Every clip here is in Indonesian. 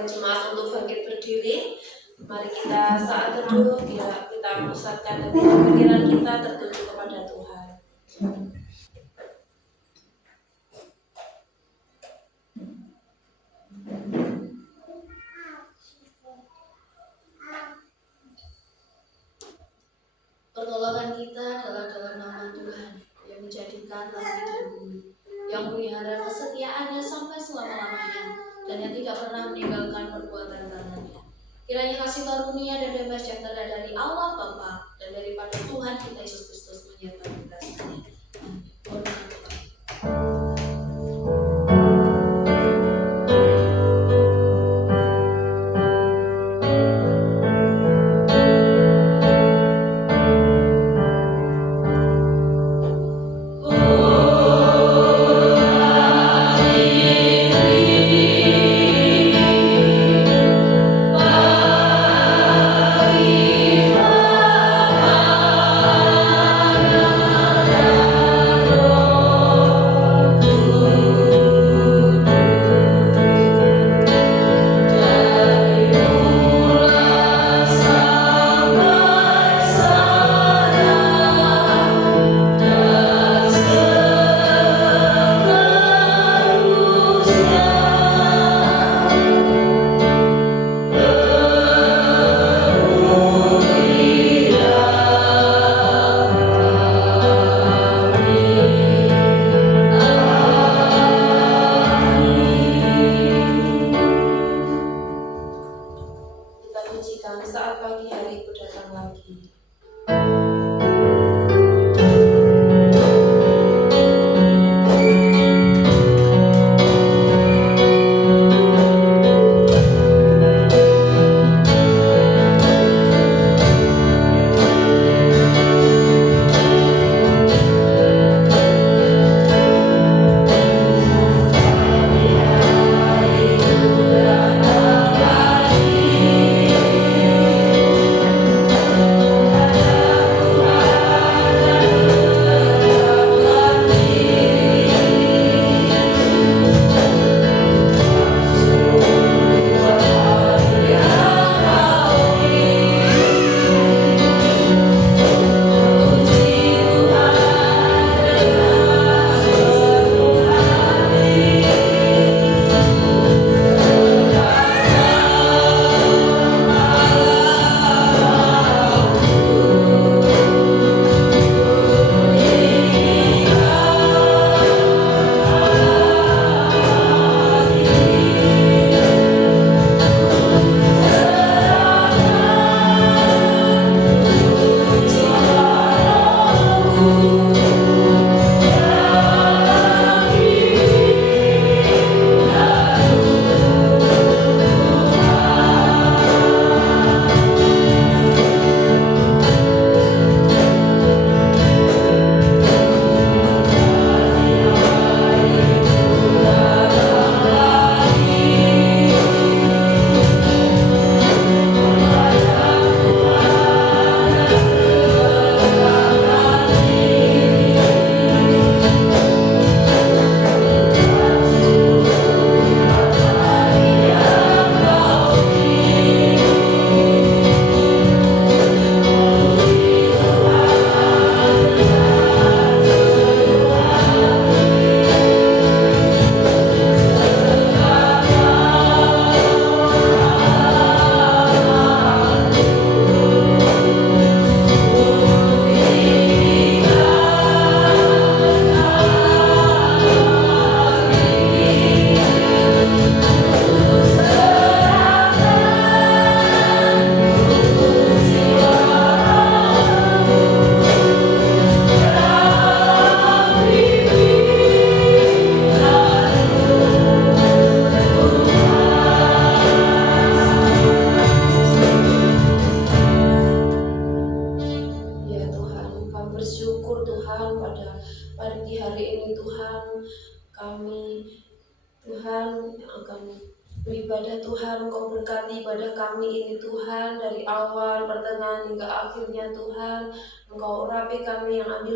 undang jemaat untuk bangkit berdiri. Mari kita saat teduh, kita pusatkan hati dan pikiran kita tertuju kepada Tuhan. Pertolongan kita adalah dalam nama Tuhan yang menjadikan langit dan bumi, yang melihara kesetiaannya sampai selama-lamanya, dan yang tidak pernah meninggalkan perbuatan tangannya. Kiranya kasih karunia dan damai sejahtera dari Allah Bapa dan daripada Tuhan kita Yesus Kristus menyertai kita sekalian. Amin.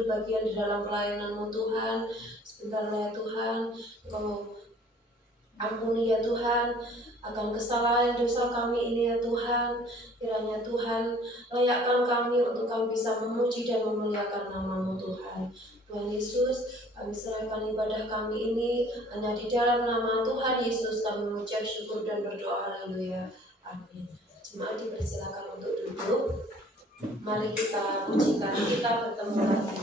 Bagian di dalam pelayanan-Mu Tuhan, sebentar ya Tuhan, Engkau Ampuni ya Tuhan akan kesalahan dosa kami ini ya Tuhan. Kiranya Tuhan layakkan kami untuk kami bisa memuji dan memuliakan nama-Mu Tuhan. Tuhan Yesus, kami serahkan ibadah kami ini hanya di dalam nama Tuhan Yesus kami mengucap syukur dan berdoa. Haleluya. Amin. Jemaat dipersilakan untuk duduk. Mari kita pujikan, kita bertemu lagi.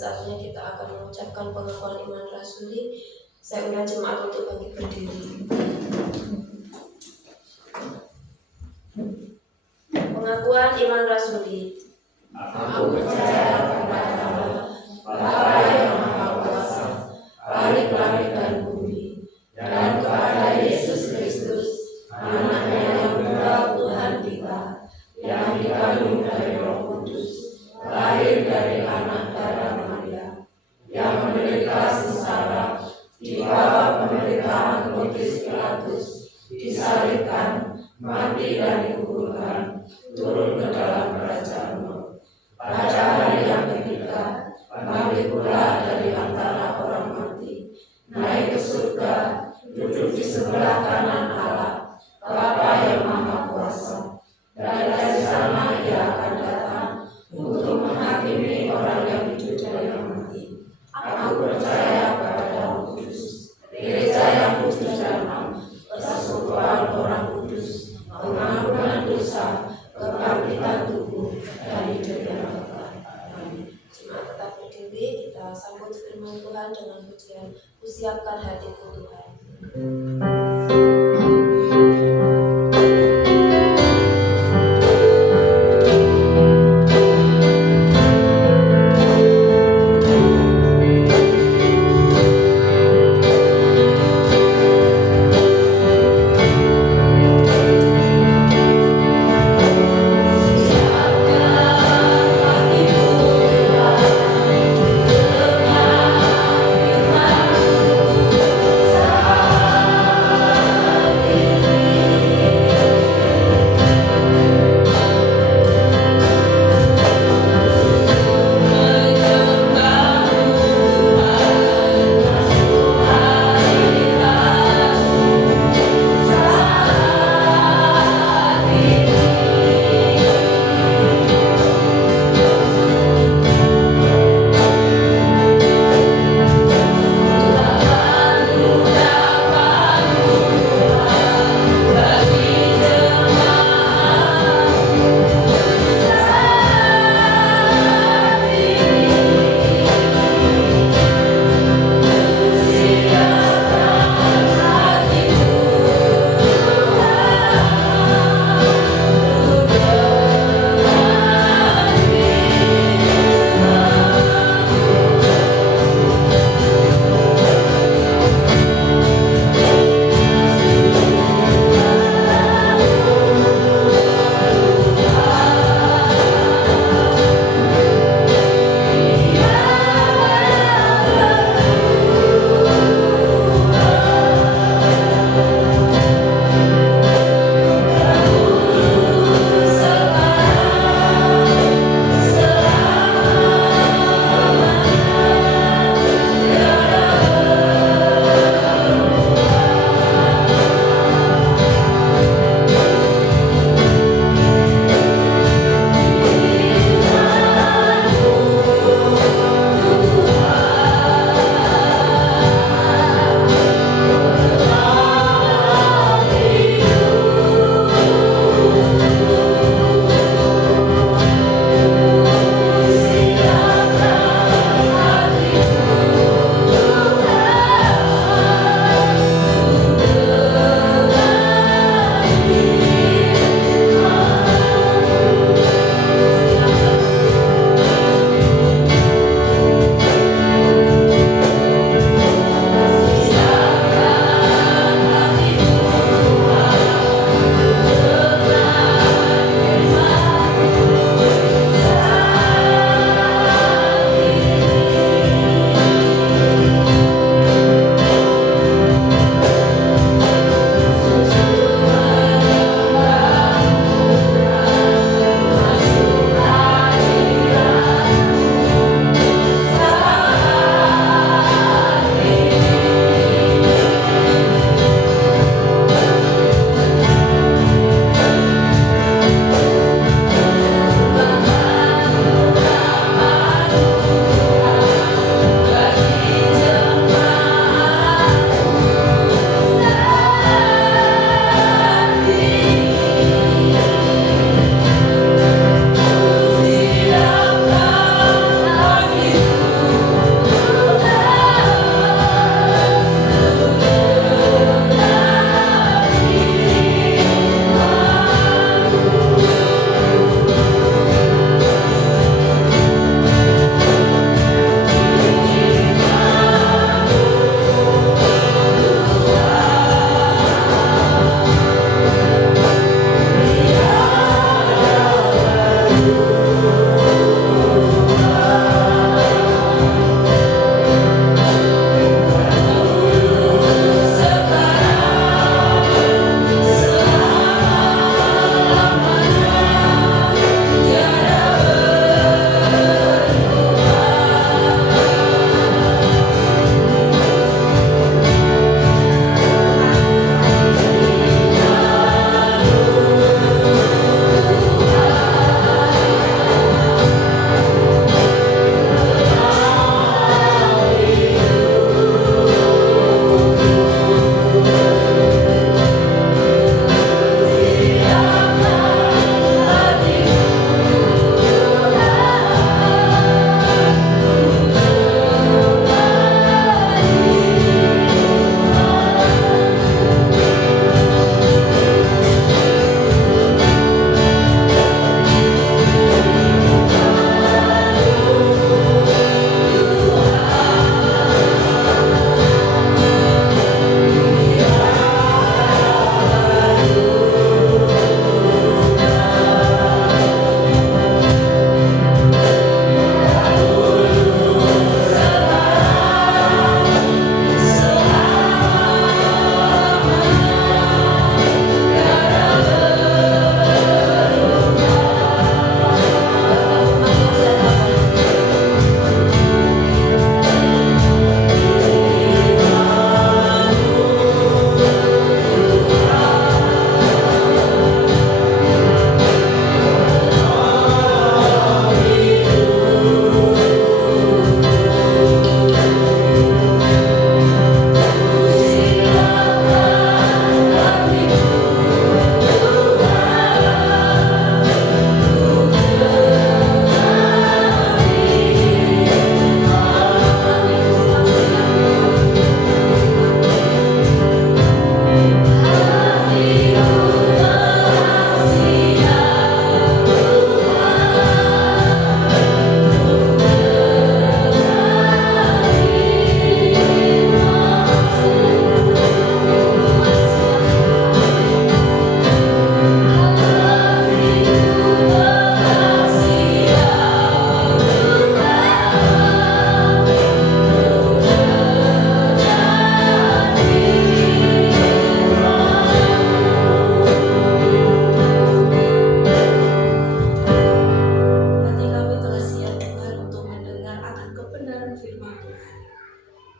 saatnya kita akan mengucapkan pengakuan iman rasuli. Saya undang jemaat untuk bangkit berdiri. Pengakuan iman rasuli. Aku percaya kepada Allah, Bapa yang Maha Kuasa, Balik langit dan bumi, dan kepada Yesus Kristus, Anaknya yang tunggal Tuhan kita, yang dikandung dari Roh Kudus, lahir dari anak darah Maria, yang menderita sengsara di bawah pemerintahan Pontius Pilatus, disalibkan, mati dan dikuburkan, turun ke dalam kerajaan maut. Pada hari yang ketiga, bangkit pula dari antara orang mati, naik ke surga, duduk di sebelah kanan Allah, Bapa yang Maha Kuasa. Dan dari sana Ia akan datang untuk menghakimi orang yang hidup dan yang mati. Aku percaya kepada Roh Kudus, Gereja yang kudus dan am, persekutuan orang kudus, pengampunan dosa, kebangkitan tubuh, dan hidup yang kekal. Amin. Jemaat tetap berdiri, kita sambut firman Tuhan dengan pujian, "Kusiapkan hatiku Tuhan." Siapkan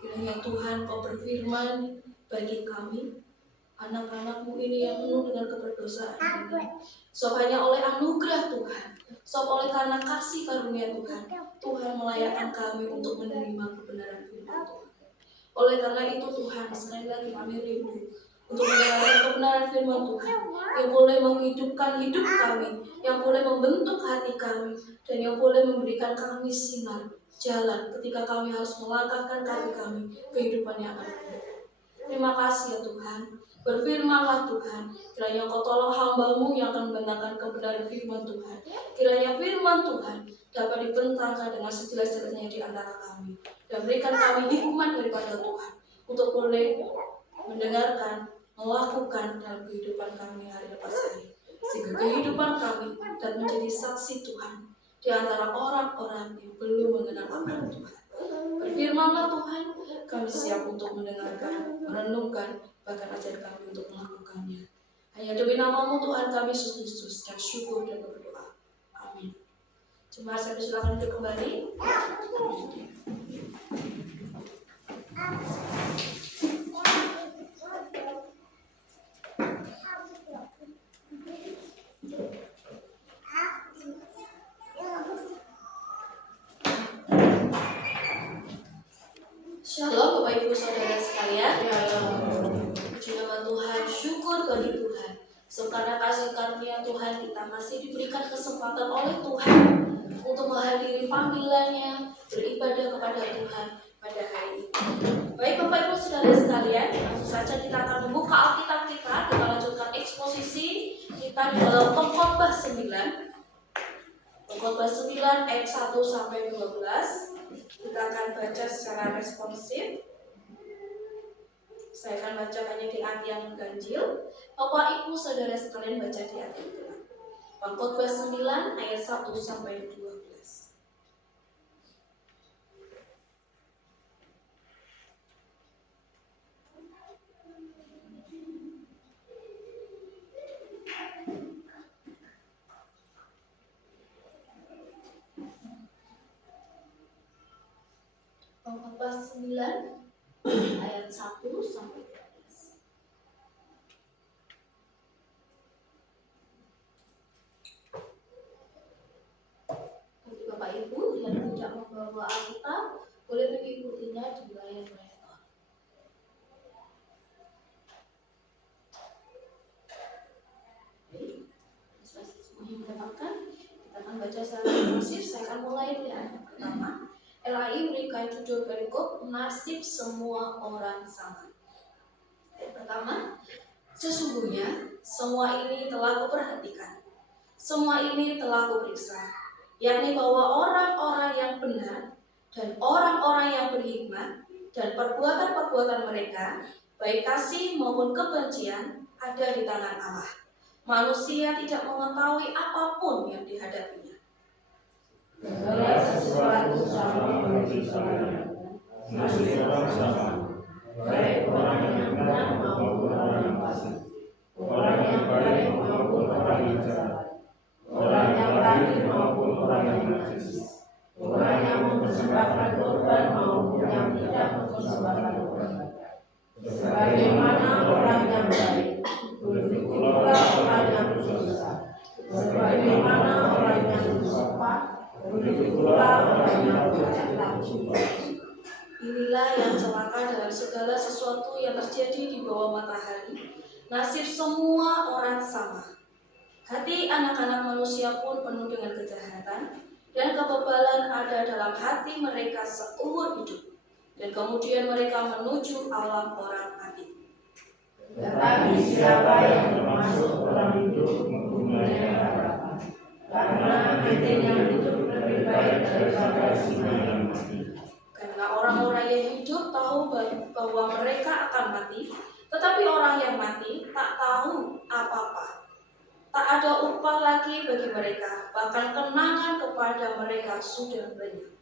Kiranya Tuhan Kau berfirman bagi kami, anak-anak-Mu ini yang penuh dengan keberdosaan ini. Sebab hanya oleh anugerah Tuhan, sebab oleh karena kasih karunia Tuhan, Tuhan melayakkan kami untuk menerima kebenaran firman Tuhan. Oleh karena itu Tuhan, sekali lagi kami rindu untuk mendengarkan kebenaran firman Tuhan yang boleh menghidupkan hidup kami, yang boleh membentuk hati kami, dan yang boleh memberikan kami sinar jalan ketika kami harus melangkahkan kaki kami kehidupan yang akan datang. Terima kasih ya Tuhan. Berfirmanlah Tuhan, kiranya Kau tolong hamba-Mu yang akan membenarkan kebenaran firman Tuhan. Kiranya firman Tuhan dapat dibentangkan dengan sejelas-jelasnya di antara kami, dan berikan kami hikmat daripada Tuhan untuk boleh mendengarkan, melakukan dalam kehidupan kami hari lepas hari, sehingga kehidupan kami dapat menjadi saksi Tuhan di antara orang-orang yang belum mengenal akan Tuhan. Berfirmanlah Tuhan, kami siap untuk mendengarkan, merenungkan, bahkan ajar kami untuk melakukannya. Hanya demi nama-Mu Tuhan kami Yesus Kristus yang syukur dan berdoa. Amin. Jemaat saya silakan duduk kembali. Shalom Bapak Ibu Saudara sekalian. Puji nama Tuhan, syukur bagi Tuhan. Karena kasih karunia Tuhan, kita masih diberikan kesempatan oleh Tuhan untuk menghadiri panggilannya, beribadah kepada Tuhan pada hari ini. Baik Bapak Ibu Saudara sekalian, langsung saja kita akan membuka Alkitab kita lanjutkan eksposisi kita di dalam Pengkhotbah 9. Pengkhotbah 9 ayat 1 sampai 12. Kita akan baca secara responsif. Saya akan bacakannya di ayat yang ganjil. Bapak Ibu Saudara sekalian baca di ayat yang gelap. Pengkhotbah 9 ayat 1 sampai 12. Pengkhotbah 9 ayat 1 sampai 12. Bagi Bapak Ibu yang tidak membawa Alkitab, boleh mengikutinya di layar monitor. Baik, semuanya mendapatkan. Kita akan baca secara responsif. Saya akan mulai dari ayat pertama. LAI memberikan judul perikop nasib semua orang sama. Yang pertama, sesungguhnya semua ini telah kuperhatikan, semua ini telah kuperiksa, yakni bahwa orang-orang yang benar dan orang-orang yang berhikmat dan perbuatan-perbuatan mereka, baik kasih maupun kebencian, ada di tangan Allah. Manusia tidak mengetahui apapun yang dihadapinya. Segala sesuatu sama bagi saya, nasib orang sama, baik orang yang benar maupun orang yang fasik, orang yang baik maupun orang yang jahat, orang yang rajin maupun orang yang najis, orang yang mempersembahkan korban maupun yang tidak mempersembahkan korban. Sebagaimana orang yang baik, begitu pula orang yang berdosa. Sebagaimana orang yang bersumpah, begitu pula orang yang bercakap sumpah. Inilah yang celaka dalam segala sesuatu yang terjadi di bawah matahari. Nasib semua orang sama. Hati anak-anak manusia pun penuh dengan kejahatan, dan kebebalan ada dalam hati mereka seumur hidup. Dan kemudian mereka menuju alam orang mati. Tetapi siapa yang termasuk orang hidup mempunyai harapan, karena nanti yang hidup lebih baik daripada singa yang mati. Karena orang-orang yang hidup tahu bahwa mereka akan mati, tetapi orang yang mati tak tahu apa-apa. Tak ada upah lagi bagi mereka, bahkan kenangan kepada mereka sudah lenyap.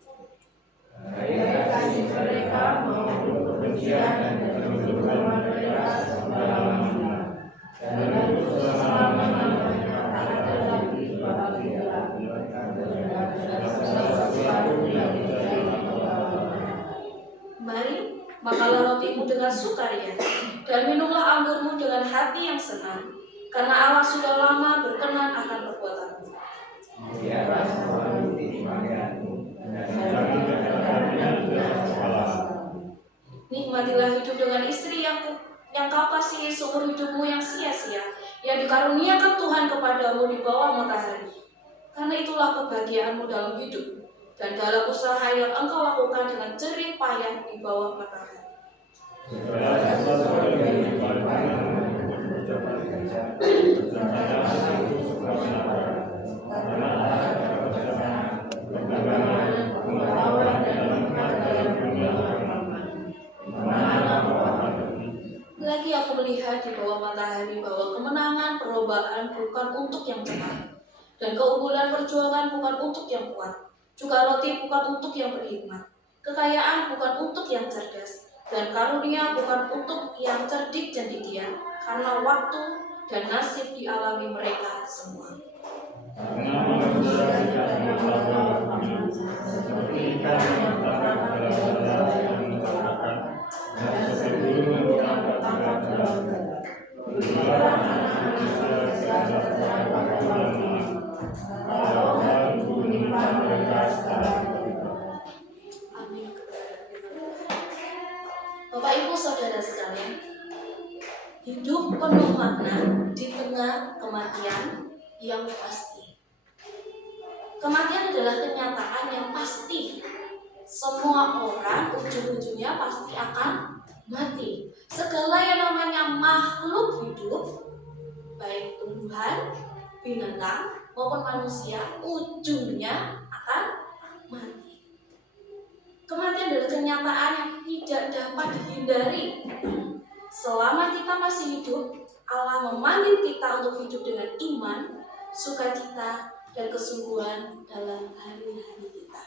Baik kasih mereka maupun kebencian dan kehidupan mereka selama-lamanya. Dan untuk selama-lamanya mereka tak ada lagi bahagia dan segala sesuatu yang terjadi kepada mereka. Mari Makanlah rotimu dengan sukaria, dan minumlah anggurmu dengan hati yang senang, karena Allah sudah lama berkenan akan perbuatanmu. Biarlah semua bukti panggilanmu dan kami berharapnya Allah. Nikmatilah hidup dengan istri yang kau kasihi seumur hidupmu yang sia-sia, yang dikaruniakan Tuhan kepadamu di bawah matahari. Karena itulah kebahagiaanmu dalam hidup, dan dalam usaha yang engkau lakukan dengan jerih payah di bawah matahari. Segala sesuatu yang dilakukan ucapan kerja, berjaya aku suka menabrak, karena perdagangan, pengetahuan dalam dunia Lagi aku melihat di bawah matahari bahwa kemenangan perlombaan bukan untuk yang cepat, dan keunggulan perjuangan bukan untuk yang kuat, juga roti bukan untuk yang berhikmat, kekayaan bukan untuk yang cerdas, dan karunia bukan untuk yang cerdik cendekia, karena waktu dan nasib dialami mereka semua. karena manusia tidak mengetahui waktunya, seperti ikan yang tertangkap dalam jala yang mencelakakan, dan seperti burung yang ditangkap di dalam jala. Begitulah anak manusia segala perbuatan malam. Kalau Tuhan menimpa mereka secara tiba-tiba. Amin. Bapak Ibu Saudara sekalian, hidup penuh makna di tengah kematian yang pasti. Kematian adalah kenyataan yang pasti. Semua orang ujung-ujungnya pasti akan mati. Segala yang namanya makhluk hidup, baik tumbuhan, binatang maupun manusia, ujungnya akan mati. Kematian adalah kenyataan yang tidak dapat dihindari. Selama kita masih hidup, Allah memanggil kita untuk hidup dengan iman, sukacita, dan kesungguhan dalam hari-hari kita.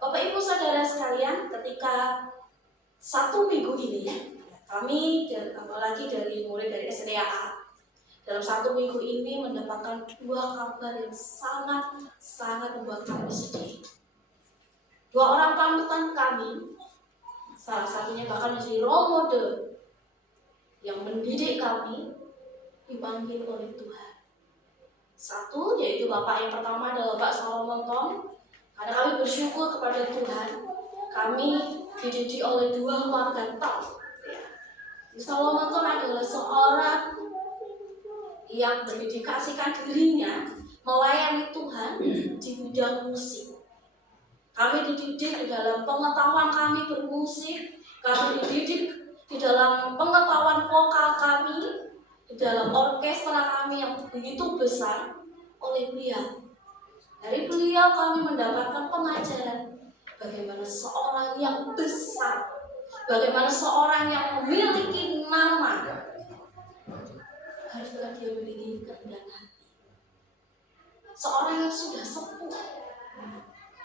Bapak Ibu Saudara sekalian, ketika 1 minggu ini, kami apalagi mulai dari SDA, dalam 1 minggu ini mendapatkan 2 kabar yang sangat membuat kami sedih. 2 orang panutan kami, salah satunya bahkan menjadi role model yang mendidik kami, dipanggil oleh Tuhan. 1, yaitu Bapak yang pertama adalah Bapak Salomon Tom. Karena kami bersyukur kepada Tuhan, kami dididik oleh 2 keluarga Tom. Salomon Tom adalah seorang yang mendedikasikan dirinya melayani Tuhan di bidang musik. Kami dididik di dalam pengetahuan kami bermusik, kami dididik di dalam pengetahuan vokal kami, di dalam orkestra kami yang begitu besar oleh beliau. Dari beliau kami mendapatkan pengajaran bagaimana seorang yang besar, bagaimana seorang yang memiliki nama, haruslah dia memiliki kerendahan hati. Seorang yang sudah sepuh,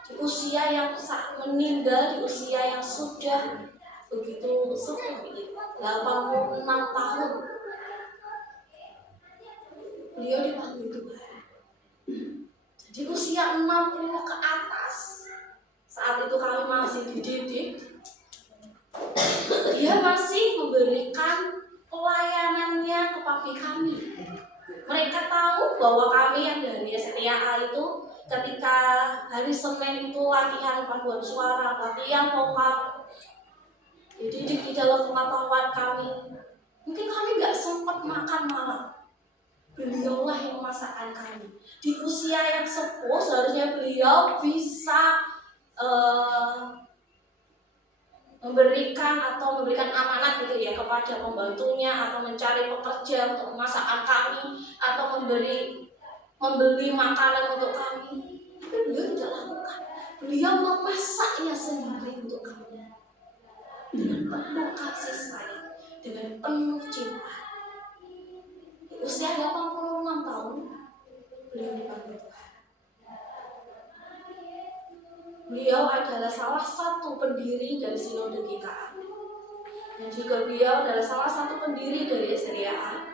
di usia yang meninggal, di usia yang sudah begitu sepuh, 86 tahun, beliau dipanggil Tuhan. Di usia 60 ke atas, saat itu kami masih dididik, dia masih memberikan pelayanannya kepada kami. Mereka tahu bahwa kami yang dari STAA itu ketika hari Senin itu latihan paduan suara, latihan vokal, dididik di dalam pengetahuan kami. Mungkin kami nggak sempat makan malam. Beliaulah yang memasakkan kami. Di usia yang sepuh seharusnya beliau bisa memberikan amanat gitu ya kepada pembantunya, atau mencari pekerja untuk memasakkan kami, atau membeli makanan untuk kami. Tapi beliau tidak lakukan. Beliau memasaknya sendiri untuk kami dengan penuh kasih sayang, dengan penuh cinta. Di usia 86 tahun beliau dipanggil Tuhan. Beliau adalah salah satu pendiri dari Sinode GKA, dan juga beliau adalah salah satu pendiri dari SDA.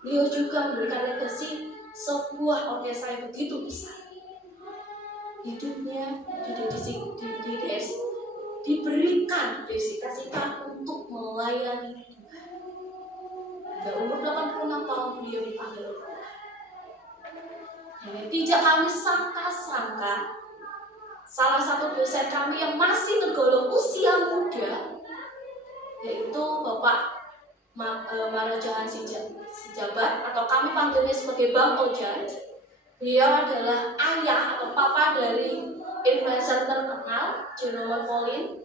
Beliau juga memberikan legasi sebuah orkestra yang begitu besar. Hidupnya diberikan, dikasihkan untuk melayani Tuhan. Hingga umur 86 tahun beliau dipanggil oleh Tuhan. Dan tidak kami sangka-sangka, salah satu dosen kami yang masih tergolong usia muda, yaitu Bapak Marajahan Sijabat, atau kami panggilnya sebagai Bang Ojan. Beliau adalah ayah atau papa dari influencer terkenal Jerome Pauline.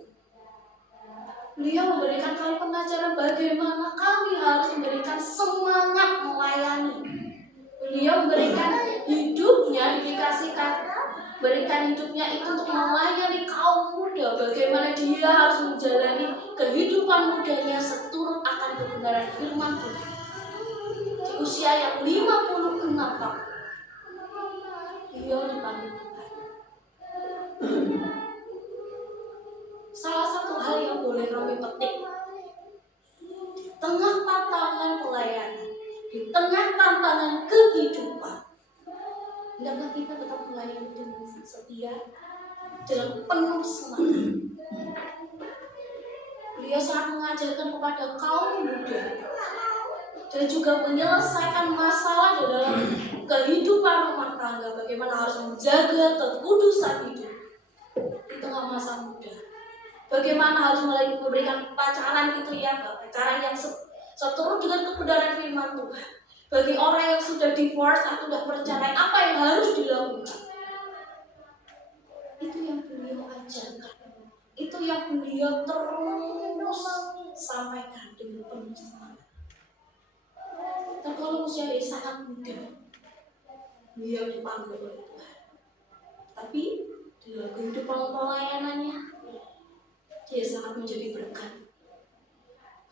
Beliau memberikan kami pengajaran bagaimana kami harus memberikan semangat melayani. Beliau memberikan hidupnya, dikasihkan berikan hidupnya itu untuk melayani kaum muda. Bagaimana dia harus menjalani kehidupan mudanya seturut akan kebenaran firman Tuhan. Di usia yang 56 tahun, beliau dipanggil Tuhan. Salah satu hal yang boleh kami petik di tengah tantangan pelayanan, di tengah tantangan kehidupan, hendaklah kita tetap melayani dengan setia, dengan penuh semangat. Beliau sangat mengajarkan kepada kaum muda dan juga menyelesaikan masalah di dalam kehidupan rumah tangga, bagaimana harus menjaga kekudusan hidup di tengah masa muda, bagaimana harus memberikan pacaran gitu ya, pacaran yang seturut dengan kebenaran firman Tuhan. Bagi orang yang sudah divorce atau sudah bercerai, apa yang harus dilakukan? Itu yang beliau ajarkan, itu yang beliau terus sampaikan dengan penuh semangat. Tergolong usia yang sangat muda, beliau dipanggil oleh Tuhan. Tapi dalam kehidupan pelayanannya, dia sangat menjadi berkat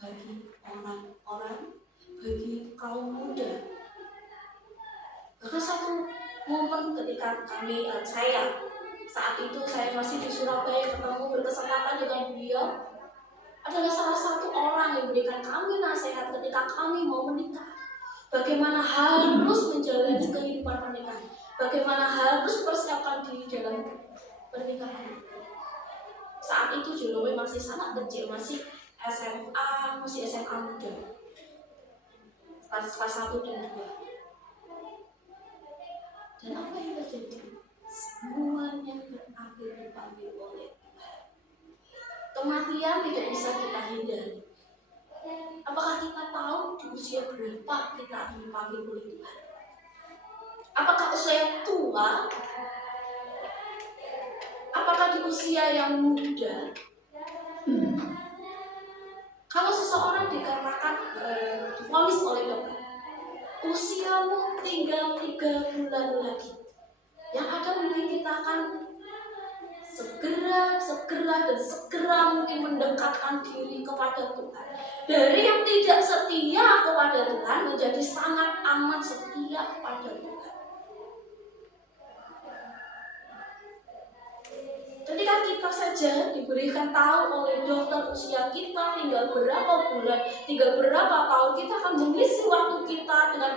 bagi orang-orang, bagi kaum muda. Bahkan satu momen ketika saya saat itu saya masih di Surabaya ketemu berkesempatan dengan beliau, adalah salah satu orang yang memberikan kami nasihat ketika kami mau menikah. Bagaimana harus menjalani kehidupan pernikahan, bagaimana harus persiapkan diri dalam pernikahan. Saat itu Jerome masih sangat kecil, masih SMA muda, kelas 1 dan 2. Dan apa yang terjadi? Semuanya berakhir dipanggil oleh Tuhan. Kematian tidak bisa kita hindari. Apakah kita tahu di usia berapa kita akan dipanggil oleh Tuhan? Apakah usia yang tua? Apakah di usia yang muda? Kalau seseorang dikatakan divonis oleh dokter, usiamu tinggal 3 bulan lagi, yang ada mungkin kita akan segera mungkin mendekatkan diri kepada Tuhan. Dari yang tidak setia kepada Tuhan menjadi sangat amat setia kepada Tuhan. Ketika kita saja diberikan tahu oleh dokter usia kita tinggal berapa bulan, tinggal berapa tahun, kita akan mengisi waktu kita dengan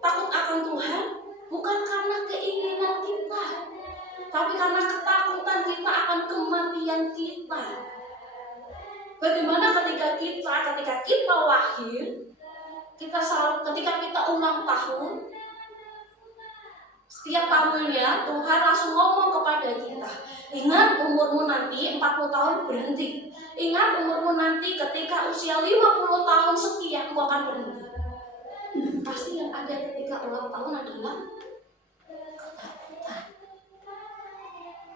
takut akan Tuhan, bukan karena keinginan kita, tapi karena ketakutan kita akan kematian kita. Bagaimana ketika kita lahir, ketika kita ulang tahun, setiap tahunnya Tuhan langsung ngomong kepada kita, ingat umurmu nanti 40 tahun berhenti. Ingat umurmu nanti ketika usia 50 tahun sekian kau akan berhenti. Pasti yang ada ketika ulang tahun adalah ketakutan.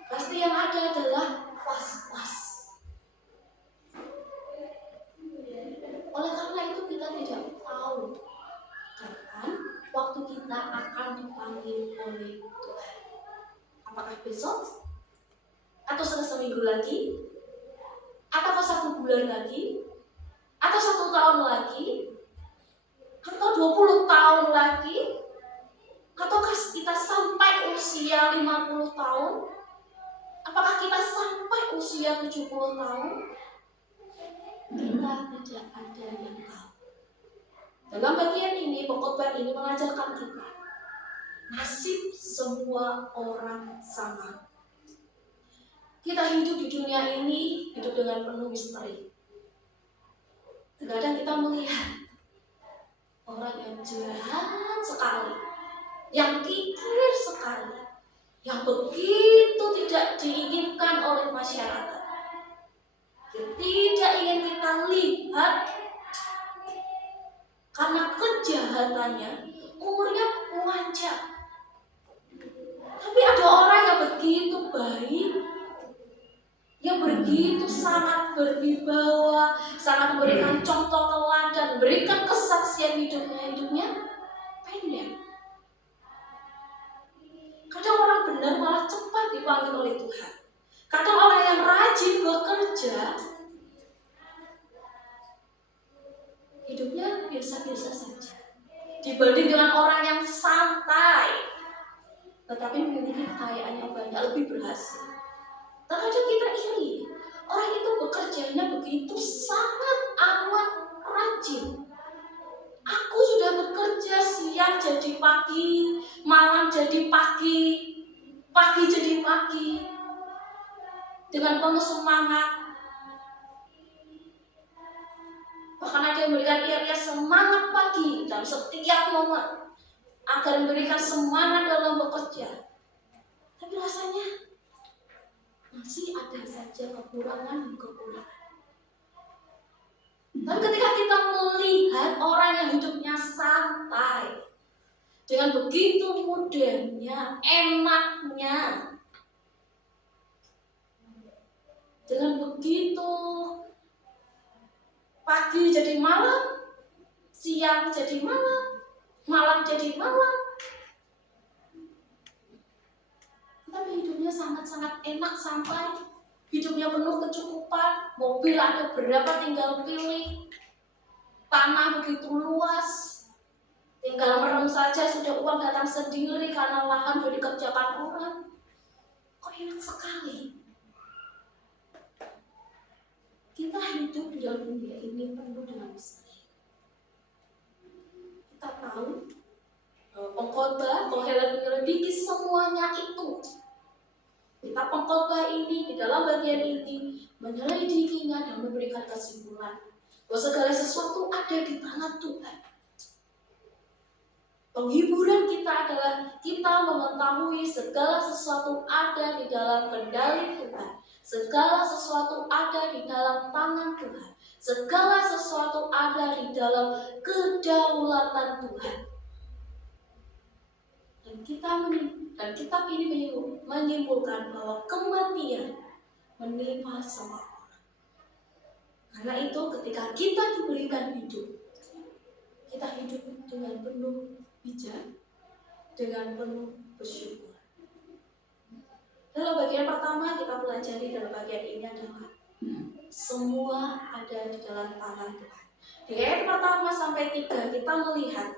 Pasti yang ada adalah was-was. Oleh karena itu kita tidak tahu kapan waktu kita akan dipanggil oleh Tuhan. Apakah besok? Atau seminggu lagi? Ataukah 1 bulan lagi? Atau 1 tahun lagi? Atau 20 tahun lagi? Ataukah kita sampai usia 50 tahun? Apakah kita sampai usia 70 tahun? Kita tidak ada yang tahu. Dalam bagian ini, pengkhotbah ini mengajarkan kita, nasib semua orang sama. Kita hidup di dunia ini dengan penuh misteri. Terkadang kita melihat orang yang jahat sekali, yang kikir sekali, yang begitu tidak diinginkan oleh masyarakat, yang tidak ingin kita lihat karena kejahatannya, umurnya panjang. Tapi ada orang yang begitu baik, yang begitu sangat berwibawa, sangat memberikan contoh teladan, berikan kesaksian hidupnya pendek. Kadang orang benar malah cepat dipanggil oleh Tuhan. Kadang orang yang rajin bekerja, hidupnya biasa-biasa saja dibanding dengan orang yang santai tetapi memiliki kekayaan yang banyak, lebih berhasil. Terkadang kita iri, orang itu bekerjanya begitu sangat amat rajin. Aku sudah bekerja siang jadi pagi, malam jadi pagi, pagi jadi pagi, dengan penuh semangat. Bahkan ada yang memberikan ia semangat pagi dalam setiap momen agar memberikan semangat dalam bekerja. Tapi rasanya masih ada saja kekurangan. Dan ketika kita melihat orang yang hidupnya santai, dengan begitu mudahnya, enaknya, dengan begitu pagi jadi malam, siang jadi malam, malam jadi malam, tapi hidupnya sangat-sangat enak, sampai hidupnya penuh kecukupan, mobil ada berapa tinggal pilih, tanah begitu luas, tinggal merem saja sudah uang datang sendiri karena lahan sudah dikerjakan orang. Kok enak sekali. Kita hidup di dalam dunia ini penuh dengan misteri. Kita tahu pengkhotbah Kohelet menyelidiki semuanya itu. Kita pengkhotbah ini di dalam bagian ini menyelidikinya dan memberikan kesimpulan bahwa segala sesuatu ada di tangan Tuhan. Penghiburan kita adalah kita mengetahui segala sesuatu ada di dalam kendali Tuhan. Segala sesuatu ada di dalam tangan Tuhan. Segala sesuatu ada di dalam kedaulatan Tuhan. Dan kitab ini menyimpulkan bahwa kematian menimpa semua orang. Karena itu ketika kita diberikan hidup, kita hidup dengan penuh bijak, dengan penuh bersyukur. Dalam bagian pertama kita pelajari dalam bagian ini adalah semua ada di dalam tangan Tuhan. Di ayat pertama sampai 3 kita melihat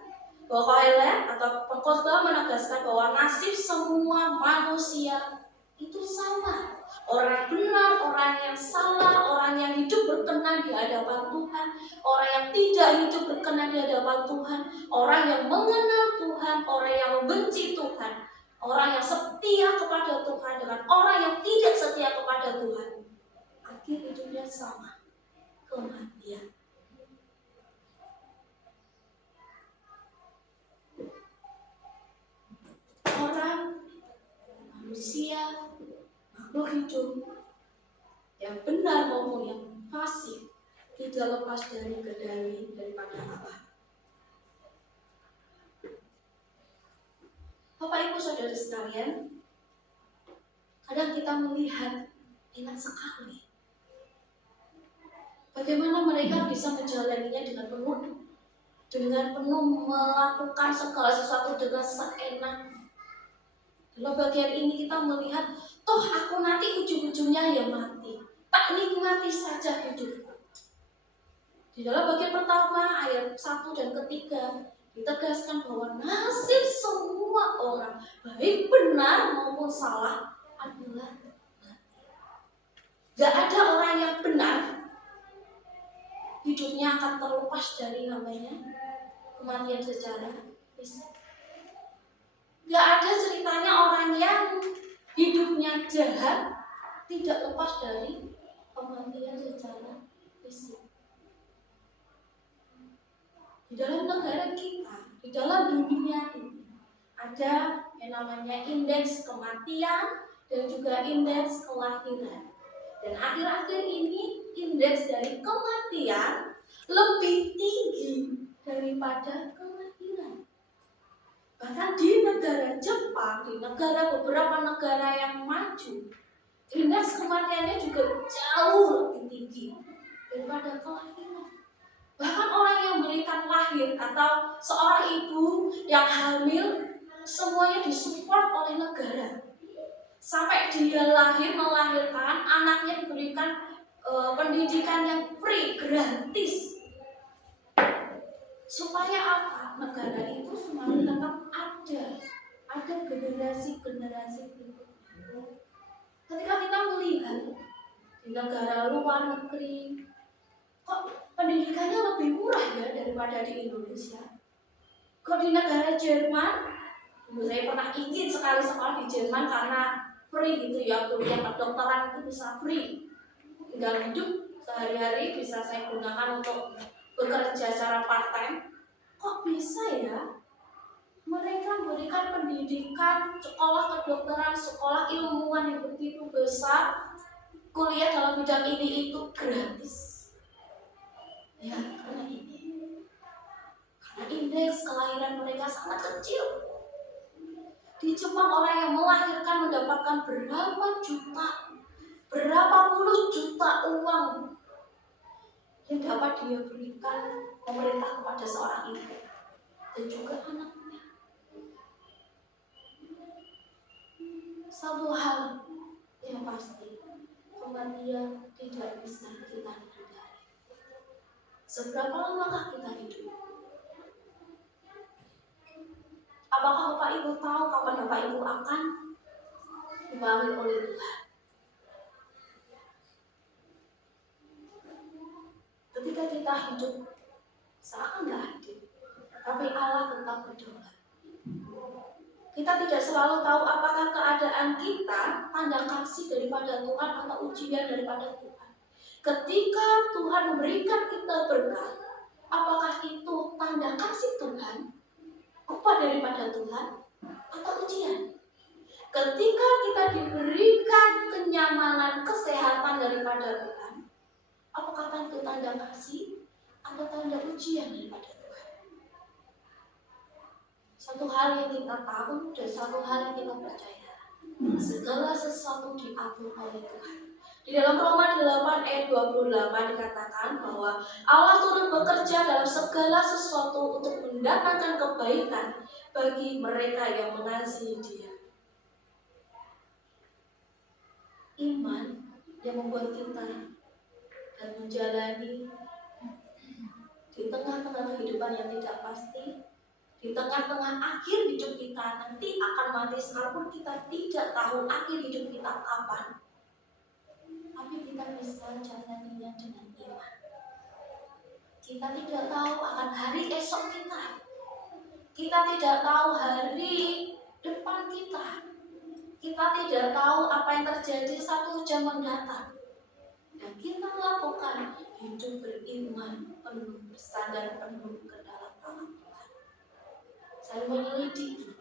bahwa Kohelet atau pengkhotbah menegaskan bahwa nasib semua manusia itu sama. Orang benar, orang yang salah, orang yang hidup berkenan di hadapan Tuhan, orang yang tidak hidup berkenan di hadapan Tuhan, orang yang mengenal Tuhan, orang yang membenci Tuhan, orang yang setia kepada Tuhan dengan orang yang tidak setia kepada Tuhan. Akhir hidupnya sama, kematian. Orang, manusia, makhluk hidup yang benar maupun yang fasik tidak lepas dari kendali daripada Allah. Bapak Ibu Saudara sekalian, kadang kita melihat enak sekali bagaimana mereka bisa menjalaninya dengan penuh melakukan segala sesuatu dengan seenaknya. Dalam bagian ini kita melihat, toh aku nanti ujung-ujungnya ya mati, tak nikmati saja hidupku. Di dalam bagian pertama ayat 1 dan ketiga ditegaskan bahwa nasib semua orang, baik benar maupun salah, adalah mati. Gak ada orang yang benar hidupnya akan terlepas dari namanya kematian secara fisik. Gak ada ceritanya orang yang hidupnya jahat tidak lepas dari kematian Di dalam dunia ini ada yang namanya indeks kematian dan juga indeks kelahiran. Dan akhir-akhir ini indeks dari kematian lebih tinggi daripada kelahiran. Bahkan di negara Jepang, di beberapa negara yang maju, indeks kematiannya juga jauh lebih tinggi daripada kelahiran. Bahkan orang yang berikan lahir atau seorang ibu yang hamil, semuanya disupport oleh negara. Sampai dia melahirkan, anaknya diberikan pendidikan yang free, gratis. Supaya apa? Negara itu semakin tetap ada generasi-generasi berikutnya. Ketika kita melihat di negara luar negeri, kok pendidikannya lebih murah ya daripada di Indonesia? Kok di negara Jerman, saya pernah ingin sekali sekolah di Jerman karena free gitu ya, kuliah kedokteran itu bisa free, tinggal hidup sehari-hari bisa saya gunakan untuk bekerja secara part time. Kok bisa ya mereka memberikan pendidikan, sekolah kedokteran, sekolah ilmuwan yang begitu besar, kuliah dalam bidang ini itu gratis? Ya, karena indeks kelahiran mereka sangat kecil. Di Jepang orang yang melahirkan mendapatkan berapa puluh juta uang yang dapat dia berikan pemerintah kepada seorang ibu dan juga anaknya. Satu hal yang pasti, kematian tidak bisa kita hindari. Seberapa lamakah kita hidup? Apakah Bapak Ibu tahu kapan Bapak Ibu akan dipanggil oleh Tuhan? Ketika kita hidup seakan nggak adil, tapi Allah tetap berdoa. Kita tidak selalu tahu apakah keadaan kita tanda kasih daripada Tuhan atau ujian daripada Tuhan. Ketika Tuhan memberikan kita berkat, apakah itu tanda kasih Tuhan, upah daripada Tuhan, atau ujian? Ketika kita diberikan kenyamanan, kesehatan daripada Tuhan, apakah itu tanda kasih atau tanda ujian daripada Tuhan? Satu hal yang kita tahu dan satu hal yang kita percaya, segala sesuatu diatur oleh Tuhan. Di dalam Roma 8 ayat 28 dikatakan bahwa Allah turut bekerja dalam segala sesuatu untuk mendatangkan kebaikan bagi mereka yang mengasihi Dia. Iman yang membuat kita dan menjalani di tengah-tengah kehidupan yang tidak pasti, di tengah-tengah akhir hidup kita nanti akan mati, sekalipun kita tidak tahu akhir hidup kita kapan, tapi kita bisa jalaninya dengan iman. Kita tidak tahu akan hari esok kita, kita tidak tahu hari depan kita tidak tahu apa yang terjadi 1 jam mendatang. Dan kita melakukan hidup beriman, penuh bersandar penuh ke dalam tangan Tuhan. Saya menyelidiki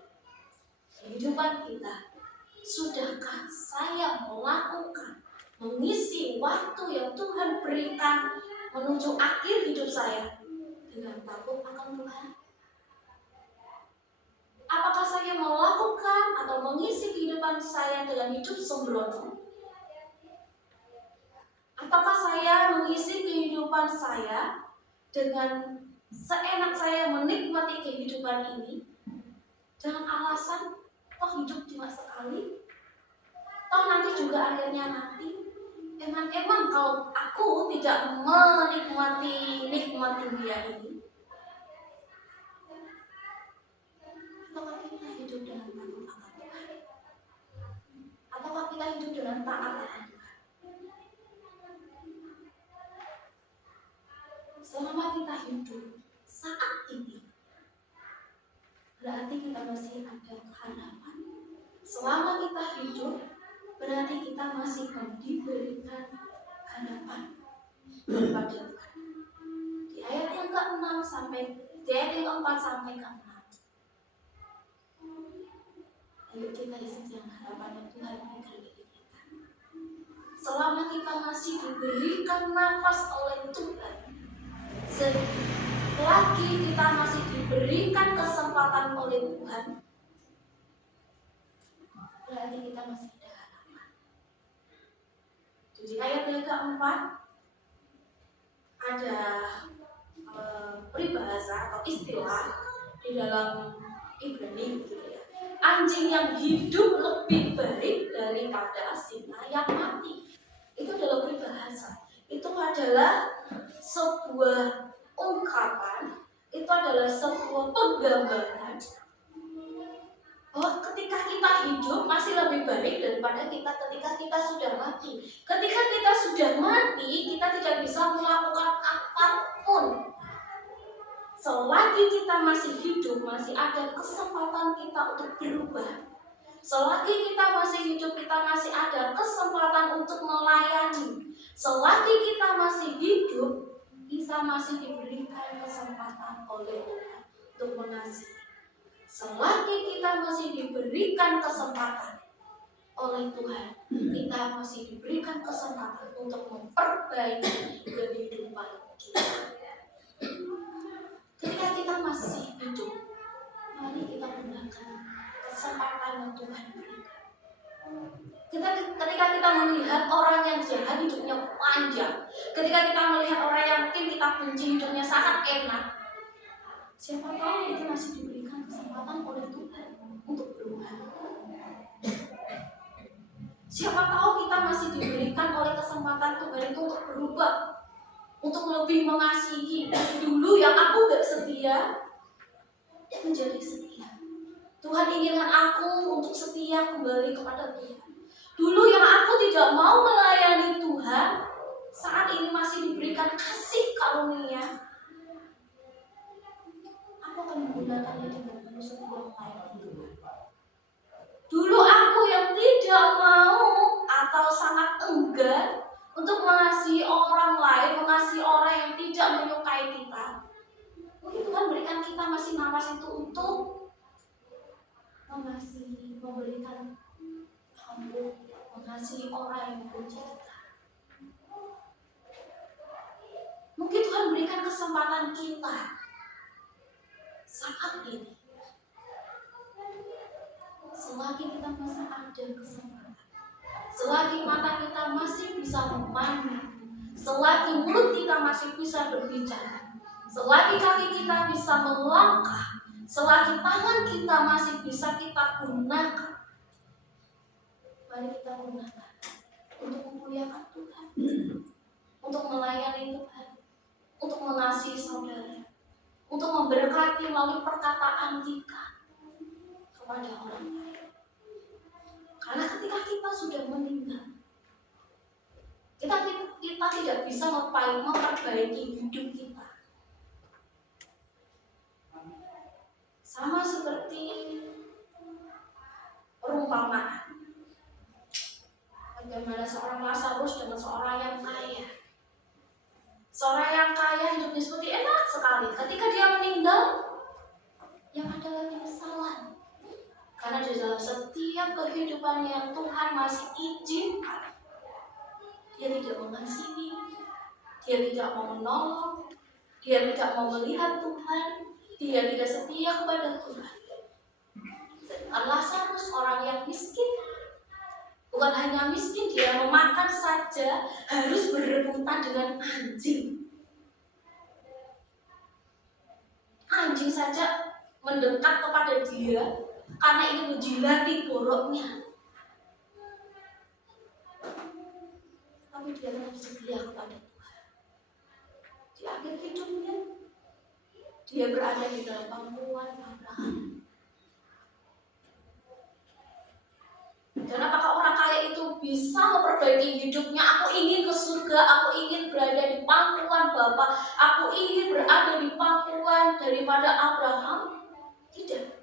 kehidupan kita. Sudahkah saya melakukan, mengisi waktu yang Tuhan berikan menuju akhir hidup saya dengan takut akan Tuhan? Apakah saya melakukan atau mengisi kehidupan saya dengan hidup sembrono? Ataukah saya mengisi kehidupan saya dengan seenak saya menikmati kehidupan ini dengan alasan toh hidup cuma sekali, toh nanti juga akhirnya mati. Emang kalau aku tidak menikmati nikmat dunia ini, ataukah kita hidup dengan takut akan Tuhan? Ataukah kita hidup dengan taat akan Tuhan? Selama kita hidup saat ini, berarti kita masih ada harapan. Selama kita hidup, berarti kita masih diberikan harapan daripada Tuhan. Di ayat yang ke-4 sampai ke-6, Yuk kita isi yang harapan yang Tuhan berikan bagi kita. Selama kita masih diberikan nafas oleh Tuhan, selagi kita masih diberikan kesempatan oleh Tuhan, berarti kita masih ada harapan. Jadi ayat yang keempat ada peribahasa atau istilah di dalam Ibrani gitu ya. Anjing yang hidup lebih baik daripada singa yang mati. Itu adalah peribahasa. Itu adalah sebuah ungkapan, itu adalah sebuah penggambaran bahwa ketika kita hidup masih lebih baik daripada ketika kita sudah mati. Ketika kita sudah mati, kita tidak bisa melakukan apapun. Selagi kita masih hidup, masih ada kesempatan kita untuk berubah. Selagi kita masih hidup, kita masih ada kesempatan untuk melayani. Selagi kita masih hidup, kita masih diberikan kesempatan oleh Tuhan untuk mengasihi. Selagi kita masih diberikan kesempatan oleh Tuhan, kita masih diberikan kesempatan untuk memperbaiki kehidupan kita. Ketika kita masih hidup, mari kita gunakan kesempatan yang Tuhan berikan. Ketika kita melihat orang yang jahat hidupnya panjang, ketika kita melihat orang yang mungkin kita benci hidupnya sangat enak, siapa tahu itu masih diberikan kesempatan oleh Tuhan untuk berubah. Siapa tahu kita masih diberikan oleh kesempatan Tuhan itu untuk berubah, untuk lebih mengasihi. Dulu yang aku gak setia, menjadi setia. Tuhan inginkan aku untuk setia kembali kepada Tuhan. Dulu yang aku tidak mau melayani Tuhan, saat ini masih diberikan kasih karunia. Aku akan menggunakannya dengan setia melayani Tuhan. Dulu aku yang tidak mau atau sangat enggan untuk mengasihi orang lain, mengasihi orang yang tidak menyukai kita. Mungkin Tuhan berikan kita masih nafas itu untuk mengasihi, memberikan ampun, mengasihi orang yang membenci kita. Mungkin Tuhan berikan kesempatan kita saat ini. Selagi kita masih ada kesempatan, selagi mata kita masih bisa memandang, selagi mulut kita masih bisa berbicara, selagi kaki kita bisa melangkah, selagi tangan kita masih bisa kita gunakan, mari kita gunakan untuk memuliakan Tuhan, untuk melayani Tuhan, untuk mengasihi saudara, untuk memberkati melalui perkataan kita kepada orang lain. Karena ketika kita sudah meninggal, kita tidak bisa memperbaiki hidup kita. Sama seperti perumpamaan. Bagaimana seorang Lazarus dengan seorang yang kaya. Seorang yang kaya hidupnya seperti enak sekali. Ketika dia meninggal, yang ada lagi kesalahan. Karena di dalam setiap kehidupan yang Tuhan masih izinkan, dia tidak mengasihi, dia tidak mau menolong, dia tidak mau melihat Tuhan, dia tidak setia kepada Tuhan. Dan Lazarus orang yang miskin, bukan hanya miskin, dia memakan saja harus berebutan dengan anjing. Anjing saja mendekat kepada dia karena ingin menjilati boroknya. Tapi dia tetap setia kepada Tuhan. Di akhir hidupnya, dia berada di dalam pangkuan Abraham. Dan apakah orang kaya itu bisa memperbaiki hidupnya? Aku ingin ke surga, aku ingin berada di pangkuan Bapa, aku ingin berada di pangkuan daripada Abraham? Tidak.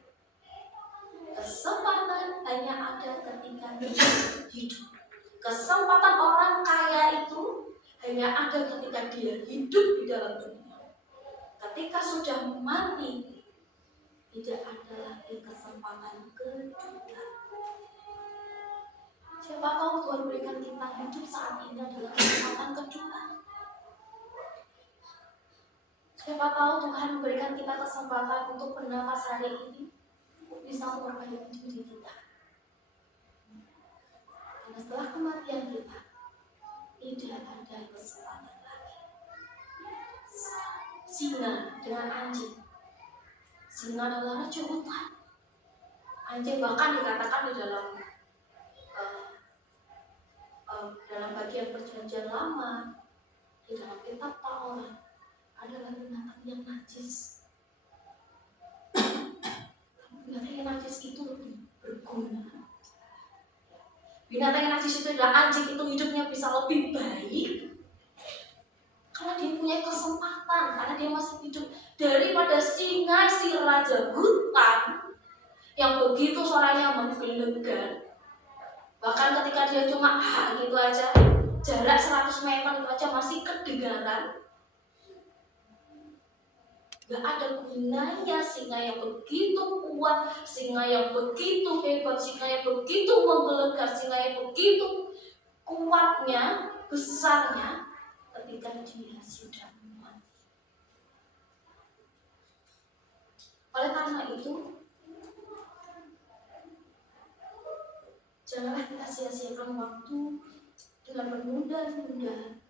Kesempatan hanya ada ketika dia hidup. Kesempatan orang kaya itu hanya ada ketika dia hidup di dalam dunia. Ketika sudah mati, tidak ada lagi kesempatan kedua. Siapa tahu Tuhan berikan kita hidup saat ini adalah kesempatan kedua. Siapa tahu Tuhan memberikan kita kesempatan untuk bernapas hari ini, bisa memperbaiki diri kita. Karena setelah kematian kita, tidak ada kesempatan lagi. Singa dengan anjing. Singa adalah raja hutan. Anjing bahkan dikatakan di dalam bagian perjanjian lama, di dalam kitab Taurat, adalah binatang yang najis. Binatang yang najis itu lebih berguna. Binatang yang najis itu adalah anjing, itu hidupnya bisa lebih baik karena dia punya kesempatan, karena dia masih hidup, daripada singa, si raja hutan yang begitu suaranya menggelegar. Bahkan ketika dia cuma gitu aja, jarak 100 meter itu aja masih kedengaran. Gak ada gunanya singa yang begitu kuat, singa yang begitu hebat, singa yang begitu menggelegar, singa yang begitu kuatnya, besarnya, ketika dia sudah mati. Oleh karena itu, janganlah kita sia-siakan waktu dengan menunda-nunda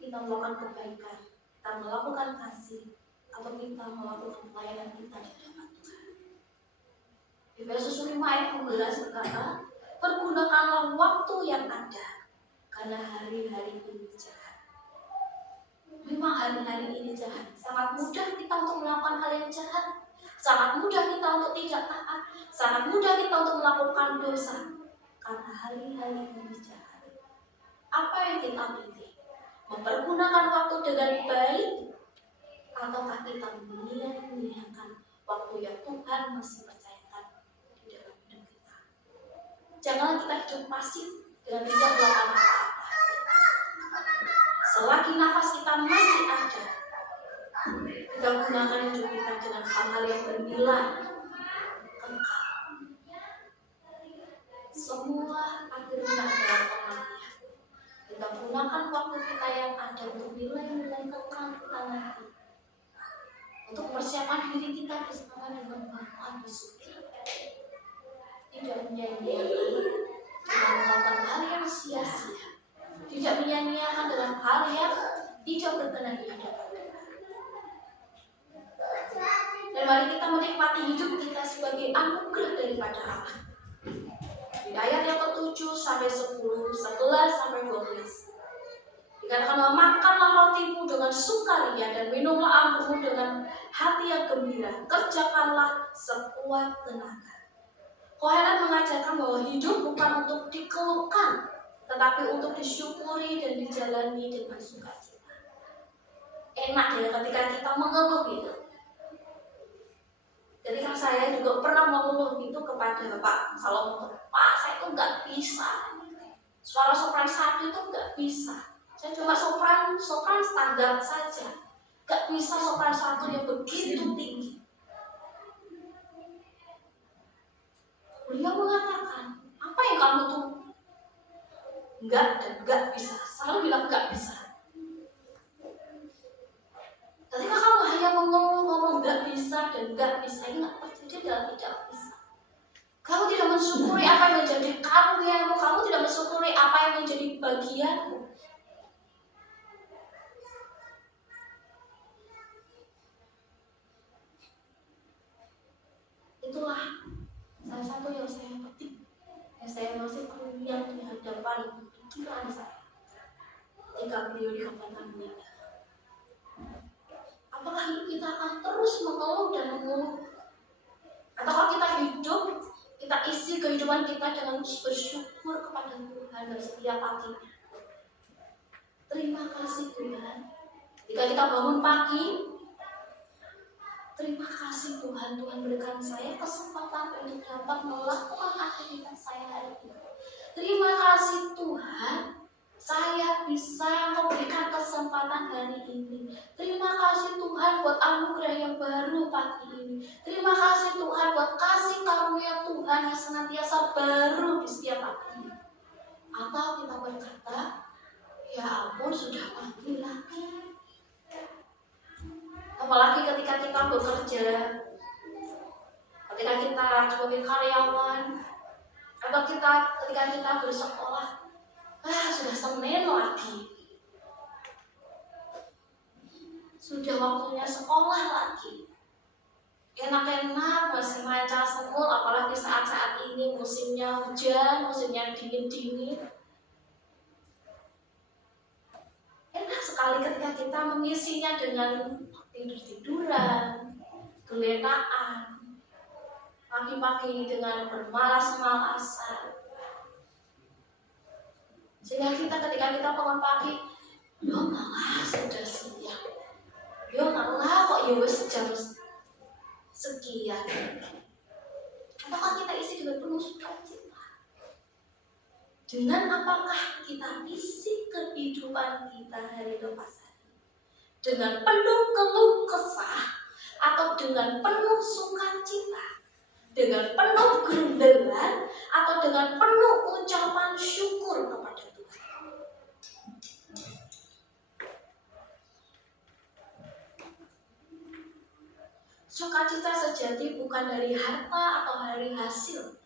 kita melakukan kebaikan, kita melakukan kasih, atau kita melakukan pelayanan kita di hadapan Tuhan. Efesus 5 ayat 11 berkata, pergunakanlah waktu yang ada, karena hari-hari ini jahat. Memang hari-hari ini jahat. Sangat mudah kita untuk melakukan hal yang jahat, sangat mudah kita untuk tidak taat, sangat mudah kita untuk melakukan dosa, karena hari-hari ini jahat. Apa yang kita pilih? Mempergunakan waktu dengan baik, ataukah kita menyia-nyiakan waktu yang Tuhan masih percayakan di dalam hidup kita? Janganlah kita hidup pasif dengan tidak melakukan apa-apa. Selagi nafas kita masih ada, kita gunakan hidup kita dengan hal-hal yang bernilai, kekal. Semua akhirnya adalah kematian. Kita gunakan waktu kita yang ada untuk nilai-nilai kekal kita nanti, untuk persiapan diri kita bersama dengan Bapa di surga. Tidak menyanyiakan dengan melakukan hal yang sia-sia, tidak menyanyiakan dalam hal yang tidak berkenan di hadapan Tuhan. Dan mari kita menikmati hidup kita sebagai anugerah daripada Allah. Di ayat yang ke-7 sampai 10, 11 sampai 12. Dikatakan bahwa makanlah rotimu dengan sukaria dan minumlah anggur dengan hati yang gembira. Kerjakanlah sekuat tenaga. Kohelet mengajarkan bahwa hidup bukan untuk dikeluhkan, tetapi untuk disyukuri dan dijalani dengan sukacita. Enak ya ketika kita mengeluh gitu. Ketika saya juga pernah mengeluh itu kepada Pak Salomo, Pak saya itu nggak bisa, suara sopran 1 itu nggak bisa. Saya cuma sopran standar saja, gak bisa sopran 1 yang begitu tinggi. Beliau mengatakan, apa yang kamu tuh enggak dan enggak bisa, selalu bilang enggak bisa. Ketika kamu hanya ngomong enggak bisa dan enggak bisa, ini enggak terjadi adalah tidak bisa. Kamu tidak mensyukuri apa yang menjadi karuniamu, kamu tidak mensyukuri apa yang menjadi bagianmu. Itulah salah satu yang saya petik, yang saya masih kerugian di hadapan pikiran saya ketika beliau dikatakan meninggal. Apakah hidup kita akan terus mengeluh dan mengeluh, ataukah kita hidup, kita isi kehidupan kita dengan bersyukur kepada Tuhan dan setiap paginya? Terima kasih Tuhan. Jika kita bangun pagi, terima kasih Tuhan, Tuhan berikan saya kesempatan untuk dapat melakukan aktivitas saya hari ini. Terima kasih Tuhan, saya bisa memberikan kesempatan hari ini. Terima kasih Tuhan buat anugerah yang baru pagi ini. Terima kasih Tuhan buat kasih karunia Tuhan yang senantiasa baru di setiap pagi. Atau kita berkata, ya ampun sudah mati lagi. Apalagi ketika kita bekerja, ketika kita sebagai karyawan, atau ketika kita bersekolah, sudah Senin lagi, sudah waktunya sekolah lagi. Enak-enak masih maca semul, apalagi saat-saat ini musimnya hujan, musimnya dingin-dingin. Enak sekali ketika kita mengisinya dengan tidur-tiduran, geletaan, pagi-pagi dengan bermalas-malasan. Sehingga ketika kita bangun pagi, yo malah sudah siang. Yo malah kok ya wis jam sekian. Apakah kita isi dengan penuh sukacita? Dengan apakah kita isi kehidupan kita hari lepas hari? Dengan penuh keluh kesah atau dengan penuh sukacita? Dengan penuh gerundelan atau dengan penuh ucapan syukur kepada Tuhan? Sukacita sejati bukan dari harta atau dari hasil,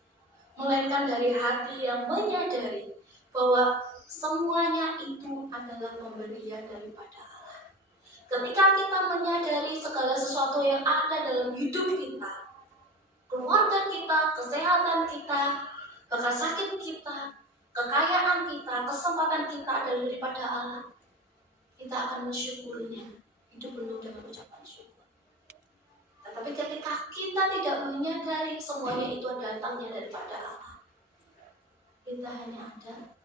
melainkan dari hati yang menyadari bahwa semuanya itu adalah pemberian daripada Allah. Ketika kita menyadari segala sesuatu yang ada dalam hidup kita, keluarga kita, kesehatan kita, bekas sakit kita, kekayaan kita, kesempatan kita adalah daripada Allah, kita akan mensyukurinya, hidup penuh dengan ucapan syukur. Tetapi ketika kita tidak menyadari semuanya itu datangnya daripada Allah, kita hanya ada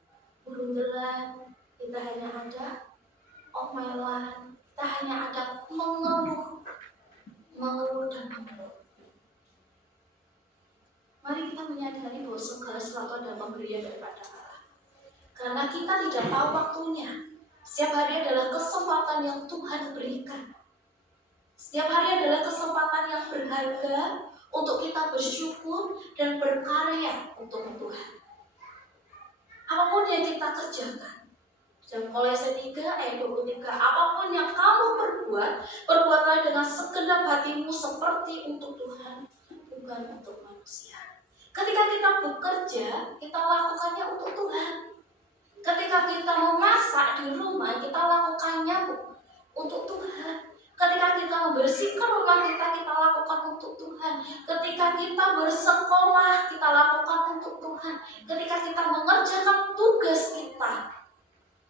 berundelan, kita hanya ada omelan, kita hanya ada mengeluh dan mengeluh. Mari kita menyadari bahwa segala sesuatu adalah pemberian daripada Allah. Karena kita tidak tahu waktunya. Setiap hari adalah kesempatan yang Tuhan berikan. Setiap hari adalah kesempatan yang berharga untuk kita bersyukur dan berkarya untuk Tuhan. Apapun yang kita kerjakan, dalam Kolose 3 ayat 23, apapun yang kamu perbuatlah dengan segenap hatimu seperti untuk Tuhan, bukan untuk manusia. Ketika kita bekerja, kita lakukannya untuk Tuhan. Ketika kita memasak di rumah, kita lakukannya untuk Tuhan. Ketika kita membersihkan rumah kita lakukan untuk Tuhan. Ketika kita bersekolah, kita lakukan untuk Tuhan. Ketika kita mengerjakan tugas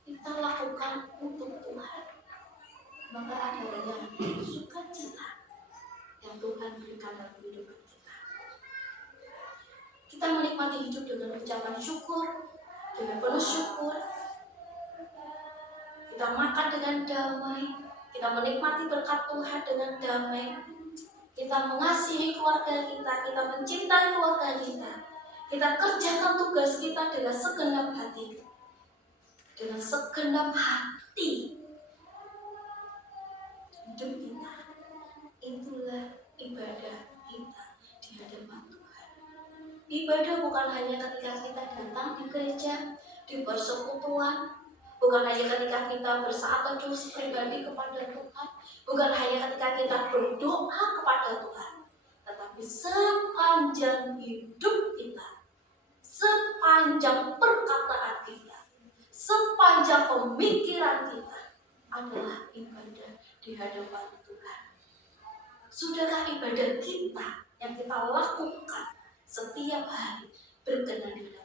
kita lakukan untuk Tuhan. Maka adanya sukacita yang Tuhan berikan dalam kehidupan kita. Kita menikmati hidup dengan ucapan syukur, dengan penuh syukur. Kita makan dengan damai. Kita menikmati berkat Tuhan dengan damai. Kita mengasihi keluarga kita mencintai keluarga kita kerjakan tugas kita dengan segenap hati. Dengan segenap hati. Hidup kita, itulah ibadah kita di hadapan Tuhan. Ibadah bukan hanya ketika kita datang di gereja, di persekutuan, bukan hanya ketika kita bersaat teduh pribadi kepada Tuhan, bukan hanya ketika kita berdoa kepada Tuhan, tetapi sepanjang hidup kita, sepanjang perkataan kita, sepanjang pemikiran kita adalah ibadah di hadapan Tuhan. Sudahkah ibadah kita yang kita lakukan setiap hari berkenan di hadapan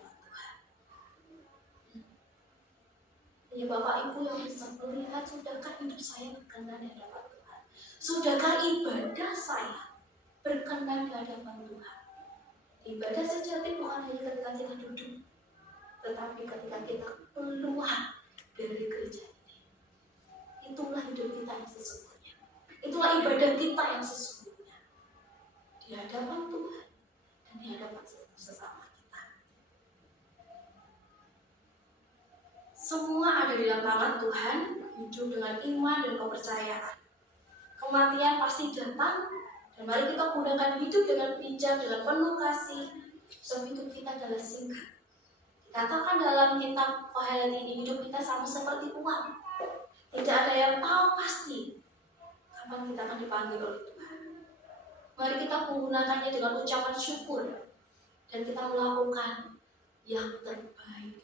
ya Bapak Ibu yang bisa melihat, sudahkah hidup saya berkenan di hadapan Tuhan? Sudahkah ibadah saya berkenan di hadapan Tuhan? Ibadah sejati bukan hanya ketika kita duduk, tetapi ketika kita keluar dari gereja ini. Itulah hidup kita yang sesungguhnya. Itulah ibadah kita yang sesungguhnya. Di hadapan Tuhan dan di hadapan sesama. Semua ada di dalam tangan Tuhan, hidup dengan iman dan kepercayaan. Kematian pasti datang, dan mari kita gunakan hidup dengan bijak, dengan penuh kasih. Sebab hidup kita adalah singkat. Katakan dalam kitab Kohelet ini, hidup kita sama seperti uang. Tidak ada yang tahu pasti kapan kita akan dipanggil oleh Tuhan. Mari kita menggunakannya dengan ucapan syukur dan kita melakukan yang terbaik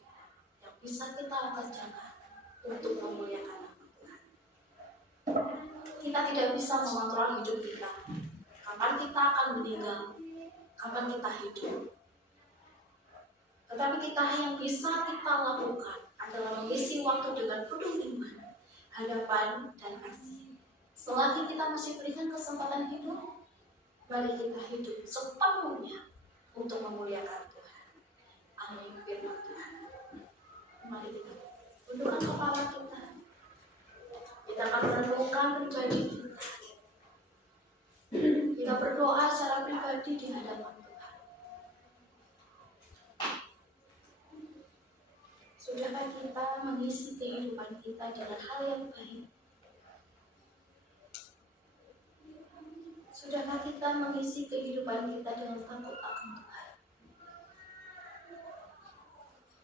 yang bisa kita kerjakan untuk memuliakan nama Tuhan. Kita tidak bisa mengontrol hidup kita. Kapan kita akan meninggal, kapan kita hidup. Tetapi kita yang bisa kita lakukan adalah mengisi waktu dengan penuh iman, harapan, dan kasih. Selagi kita masih berikan kesempatan hidup, mari kita hidup sepenuhnya untuk memuliakan Tuhan. Amin. Firman Tuhan. Mari kita tundukkan kepala kita. Kita akan merenungkan pribadi kita. Kita berdoa secara pribadi di hadapan Tuhan. Sudahkah kita mengisi kehidupan kita dengan hal yang baik? Sudahkah kita mengisi kehidupan kita dengan takut akan Tuhan?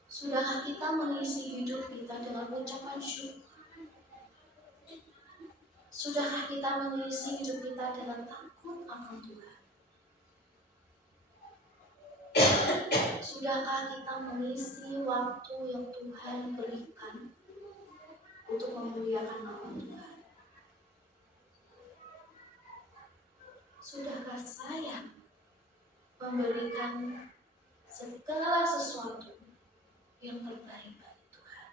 Sudahkah kita mengisi hidup kita dengan ucapan syukur? Sudahkah kita mengisi hidup kita dengan takut akan Tuhan? Sudahkah kita mengisi waktu yang Tuhan berikan untuk memuliakan nama Tuhan? Sudahkah saya memberikan segala sesuatu yang terbaik bagi Tuhan?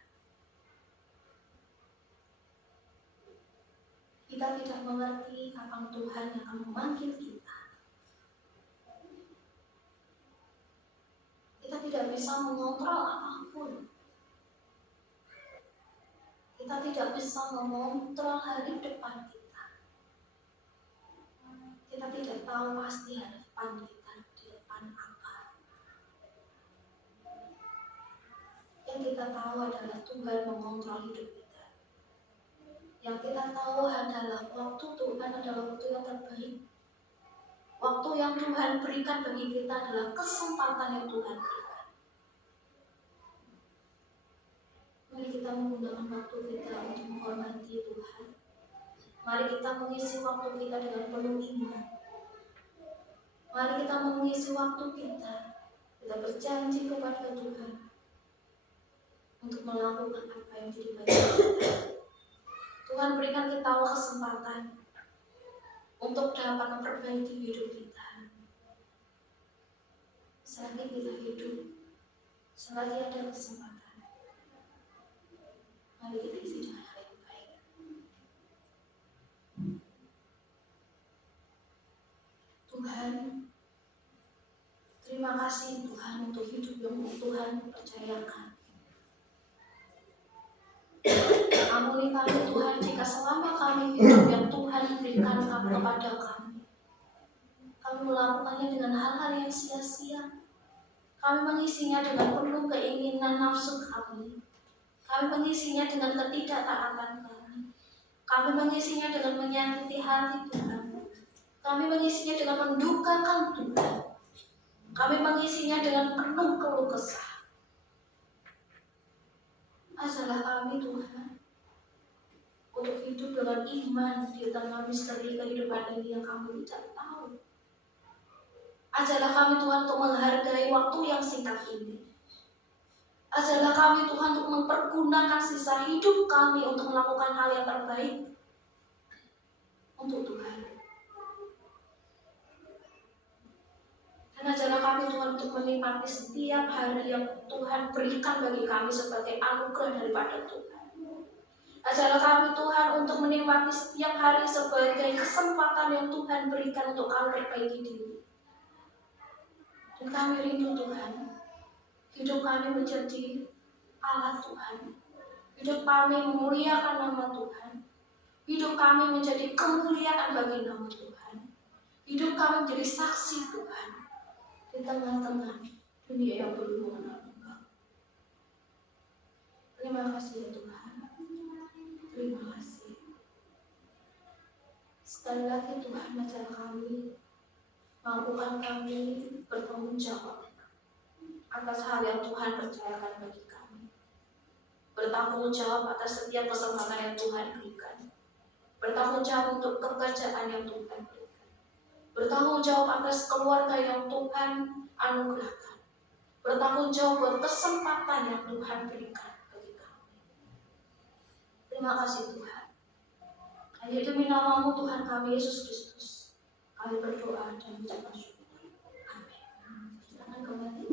Kita tidak mengerti kapan Tuhan yang akan memanggil kita. Kita tidak bisa mengontrol apapun. Kita tidak bisa mengontrol hari depan kita. Kita tidak tahu pasti hari depan kita di depan apa. Yang kita tahu adalah Tuhan mengontrol hidup kita. Yang kita tahu adalah waktu Tuhan adalah waktu yang terbaik. Waktu yang Tuhan berikan bagi kita adalah kesempatan yang Tuhan berikan. Mari kita menggunakan waktu kita untuk menghormati Tuhan. Mari kita mengisi waktu kita dengan penuh iman. Mari kita mengisi waktu kita. Kita berjanji kepada Tuhan untuk melakukan apa yang jadi bagian kita. Tuhan berikan kita kesempatan untuk dapat memperbaiki hidup kita. Selagi kita hidup, selagi ada kesempatan, mari kita isi dengan hal yang baik. Tuhan, terima kasih Tuhan untuk hidup yang Tuhan percayakan. Ampuni kami Tuhan jika selama kami hidup yang Tuhan berikan kepada kami, kami melakukannya dengan hal-hal yang sia-sia. Kami mengisinya dengan penuh keinginan nafsu kami. Kami mengisinya dengan ketidaktaatan kami. Kami mengisinya dengan menyakiti hati Tuhan. Kami mengisinya dengan mendukakan Tuhan. Kami mengisinya dengan penuh keluh kesah. Ajarlah kami Tuhan untuk hidup dengan iman di tengah misteri kehidupan ini yang kami tidak tahu. Ajarlah kami Tuhan untuk menghargai waktu yang singkat ini. Ajarlah kami Tuhan untuk mempergunakan sisa hidup kami untuk melakukan hal yang terbaik untuk Tuhan. Dan ajarlah kami Tuhan untuk menikmati setiap hari yang Tuhan berikan bagi kami sebagai anugerah daripada Tuhan. Ajarlah kami Tuhan untuk menikmati setiap hari sebagai kesempatan yang Tuhan berikan untuk kami perbaiki diri. Dan kami rindu Tuhan, hidup kami menjadi alat Tuhan. Hidup kami memuliakan nama Tuhan. Hidup kami menjadi kemuliaan bagi nama Tuhan. Hidup kami menjadi saksi Tuhan di tengah-tengah dunia yang belum mengenal Engkau. Terima kasih ya Tuhan. Terima kasih. Sekali lagi Tuhan, ajar kami, mampukan kami bertanggung jawab atas hal yang Tuhan percayakan bagi kami. Bertanggung jawab atas setiap kesempatan yang Tuhan berikan. Bertanggung jawab untuk pekerjaan yang Tuhan berikan. Bertanggung jawab atas keluarga yang Tuhan anugerahkan. Bertanggung jawab buat kesempatan yang Tuhan berikan bagi kami. Terima kasih Tuhan. Hanya demi nama-Mu Tuhan kami Yesus Kristus, kami berdoa dan mengucap syukur. Amin. Silakan kembali.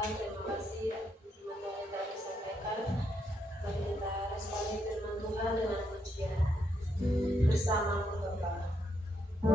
Tuhan, terima kasih firman yang telah disampaikan. Mari kita responi firman Tuhan dengan pujian bersama-Mu Bapa. Dia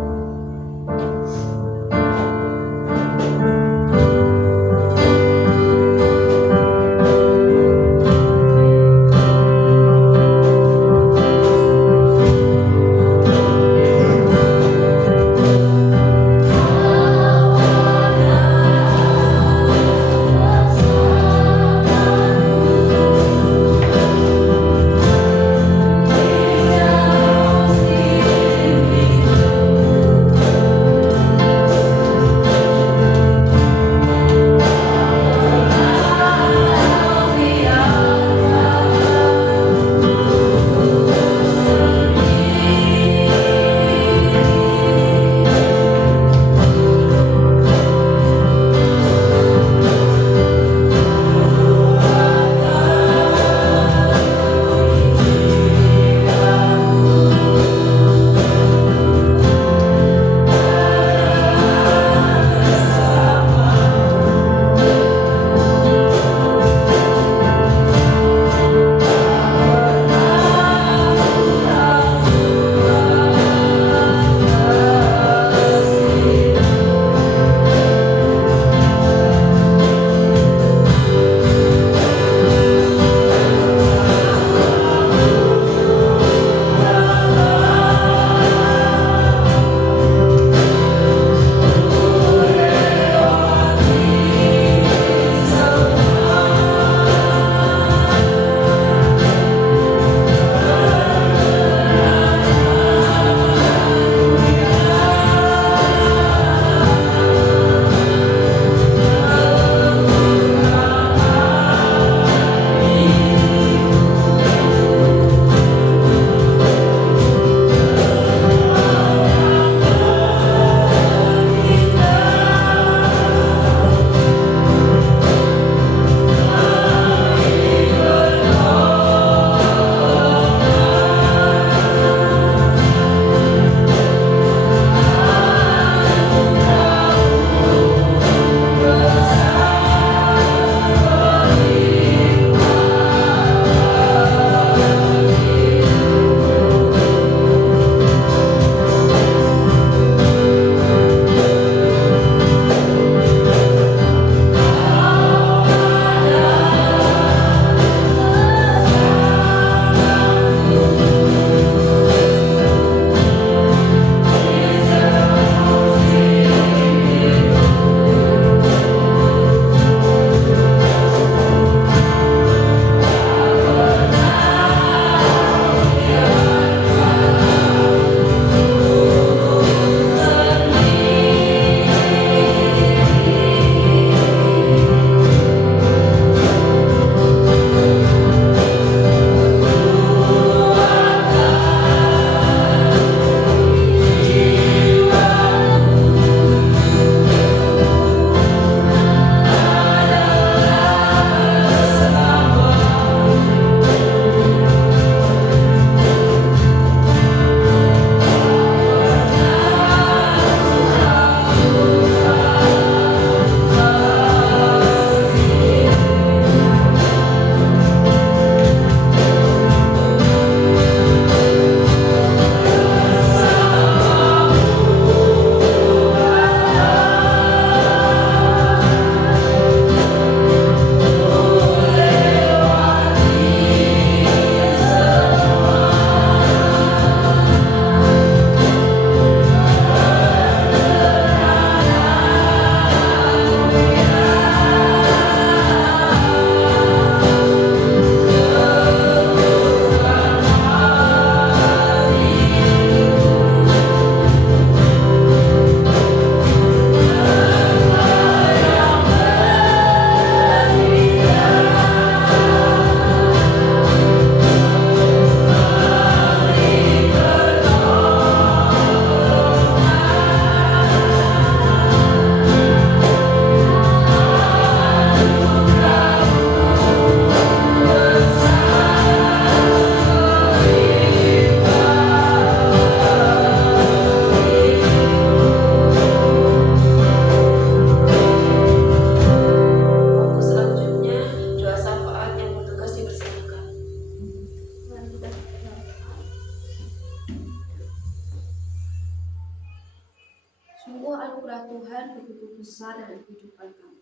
anugerah Tuhan begitu besar dalam kehidupan kami.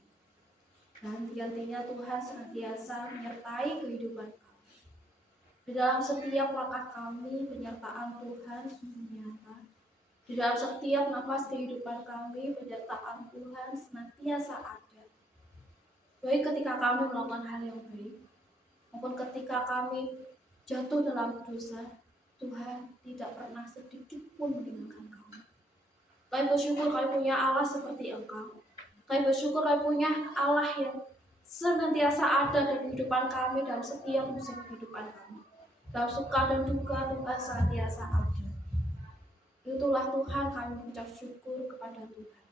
Dan hati-hatinya Tuhan senantiasa menyertai kehidupan kami. Di dalam setiap langkah kami, penyertaan Tuhan sungguh nyata. Di dalam setiap nafas kehidupan kami, penyertaan Tuhan senantiasa ada. Baik ketika kami melakukan hal yang baik, maupun ketika kami jatuh dalam dosa, Tuhan tidak pernah sedikit pun meninggalkan kami. Kami bersyukur kami punya Allah seperti Engkau. Kami bersyukur kami punya Allah yang senantiasa ada dalam kehidupan kami dalam setiap musim kehidupan kami. Dalam suka dan duka Tuhan senantiasa ada. Itulah Tuhan kami mengucap syukur kepada Tuhan.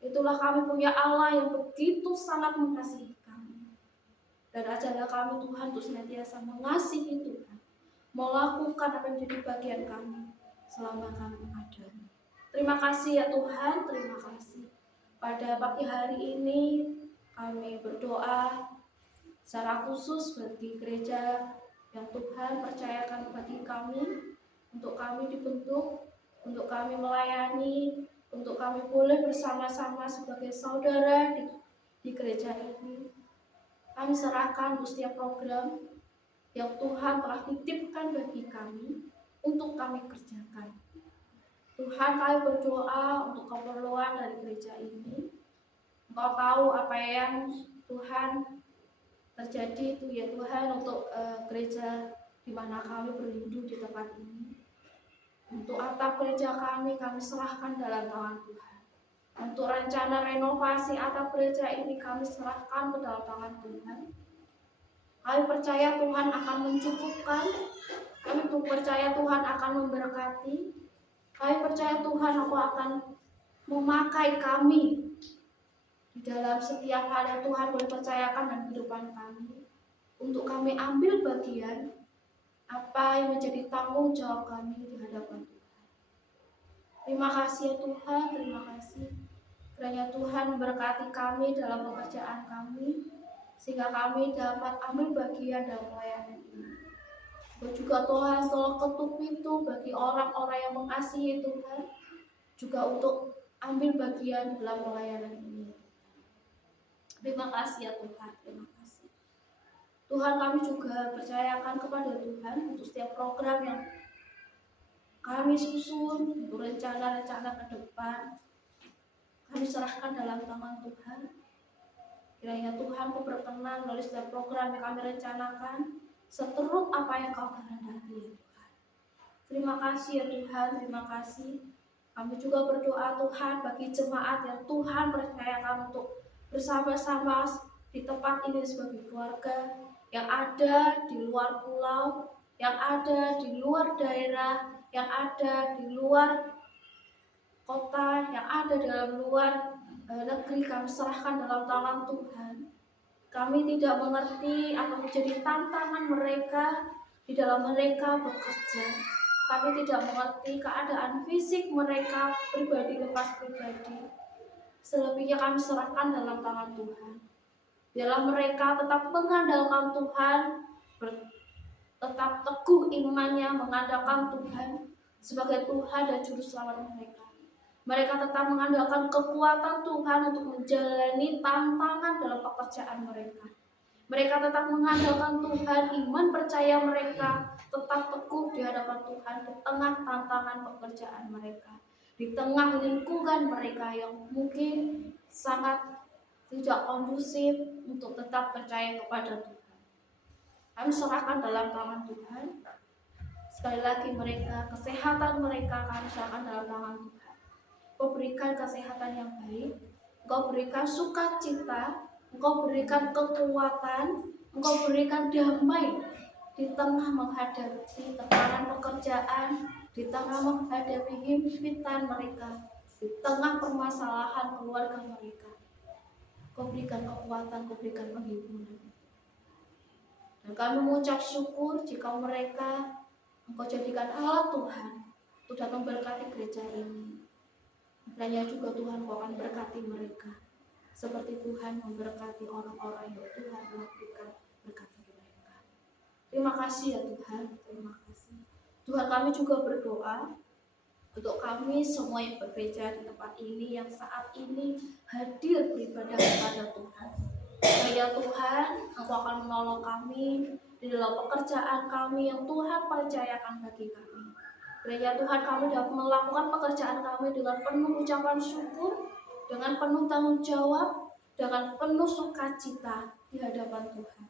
Itulah kami punya Allah yang begitu sangat mengasihi kami. Dan ajarlah kami Tuhan untuk senantiasa mengasihi Tuhan, melakukan apa yang menjadi bagian kami selama kami ada. Terima kasih ya Tuhan, terima kasih. Pada pagi hari ini kami berdoa secara khusus bagi gereja yang Tuhan percayakan bagi kami, untuk kami dibentuk, untuk kami melayani, untuk kami boleh bersama-sama sebagai saudara di gereja ini. Kami serahkan untuk setiap program yang Tuhan telah titipkan bagi kami untuk kami kerjakan. Tuhan, kami berdoa untuk keperluan dari gereja ini. Engkau tahu apa yang Tuhan terjadi itu ya Tuhan, untuk gereja di mana kami berlindung di tempat ini. Untuk atap gereja kami serahkan dalam tangan Tuhan. Untuk rencana renovasi atap gereja ini kami serahkan ke dalam tangan Tuhan. Kami percaya Tuhan akan mencukupkan. Kami percaya Tuhan akan memberkati. Kami percaya Tuhan akan memakai kami di dalam setiap hal yang Tuhan boleh percayakan dalam kehidupan kami, untuk kami ambil bagian apa yang menjadi tanggung jawab kami di hadapan Tuhan. Terima kasih ya Tuhan, terima kasih. Kiranya Tuhan memberkati kami dalam pekerjaan kami, sehingga kami dapat ambil bagian dalam pelayanan ini. Dan juga Tuhan tolong ketuk pintu bagi orang-orang yang mengasihi Tuhan, juga untuk ambil bagian dalam pelayanan ini. Terima kasih ya Tuhan, terima kasih. Tuhan, kami juga percayakan kepada Tuhan untuk setiap program yang kami susun, untuk rencana-rencana ke depan, kami serahkan dalam tangan Tuhan. Kiranya Tuhan Kau berkenan melalui setiap program yang kami rencanakan, seturut apa yang Kau kehendaki ya Tuhan. Terima kasih ya Tuhan, terima kasih. Kami juga berdoa Tuhan bagi jemaat yang Tuhan percayakan untuk bersama-sama di tempat ini sebagai keluarga, yang ada di luar pulau, yang ada di luar daerah, yang ada di luar kota, yang ada dalam luar negeri. Kami serahkan dalam tangan Tuhan. Kami tidak mengerti apa menjadi tantangan mereka di dalam mereka bekerja. Kami tidak mengerti keadaan fisik mereka pribadi lepas pribadi. Selebihnya kami serahkan dalam tangan Tuhan. Biarlah mereka tetap mengandalkan Tuhan, tetap teguh imannya mengandalkan Tuhan sebagai Tuhan dan Juru Selamat mereka. Mereka tetap mengandalkan kekuatan Tuhan untuk menjalani tantangan dalam pekerjaan mereka. Mereka tetap mengandalkan Tuhan, iman percaya mereka tetap teguh di hadapan Tuhan di tengah tantangan pekerjaan mereka, di tengah lingkungan mereka yang mungkin sangat tidak kondusif untuk tetap percaya kepada Tuhan. Kami serahkan dalam tangan Tuhan. Sekali lagi mereka, kesehatan mereka kami serahkan dalam tangan Tuhan. Engkau berikan kesehatan yang baik, Engkau berikan sukacita, Engkau berikan kekuatan, Engkau berikan damai di tengah menghadapi tekanan pekerjaan, di tengah menghadapi himpitan mereka, di tengah permasalahan keluarga mereka. Engkau berikan kekuatan, Engkau berikan penghiburan. Dan kami mengucap syukur jika mereka Engkau jadikan alat Tuhan untuk datang memberkati gereja ini. Kiranya juga Tuhan Kau akan berkati mereka, seperti Tuhan memberkati orang-orang yang Tuhan lakukan berkati mereka. Terima kasih ya Tuhan, terima kasih. Tuhan, kami juga berdoa Untuk kami semua yang bergereja di tempat ini, yang saat ini hadir beribadah kepada Tuhan. Kiranya Tuhan, Engkau akan menolong kami di dalam pekerjaan kami yang Tuhan percayakan bagi kami. Kiranya Tuhan, kami dapat melakukan pekerjaan kami dengan penuh ucapan syukur, dengan penuh tanggung jawab, dengan penuh sukacita di hadapan Tuhan.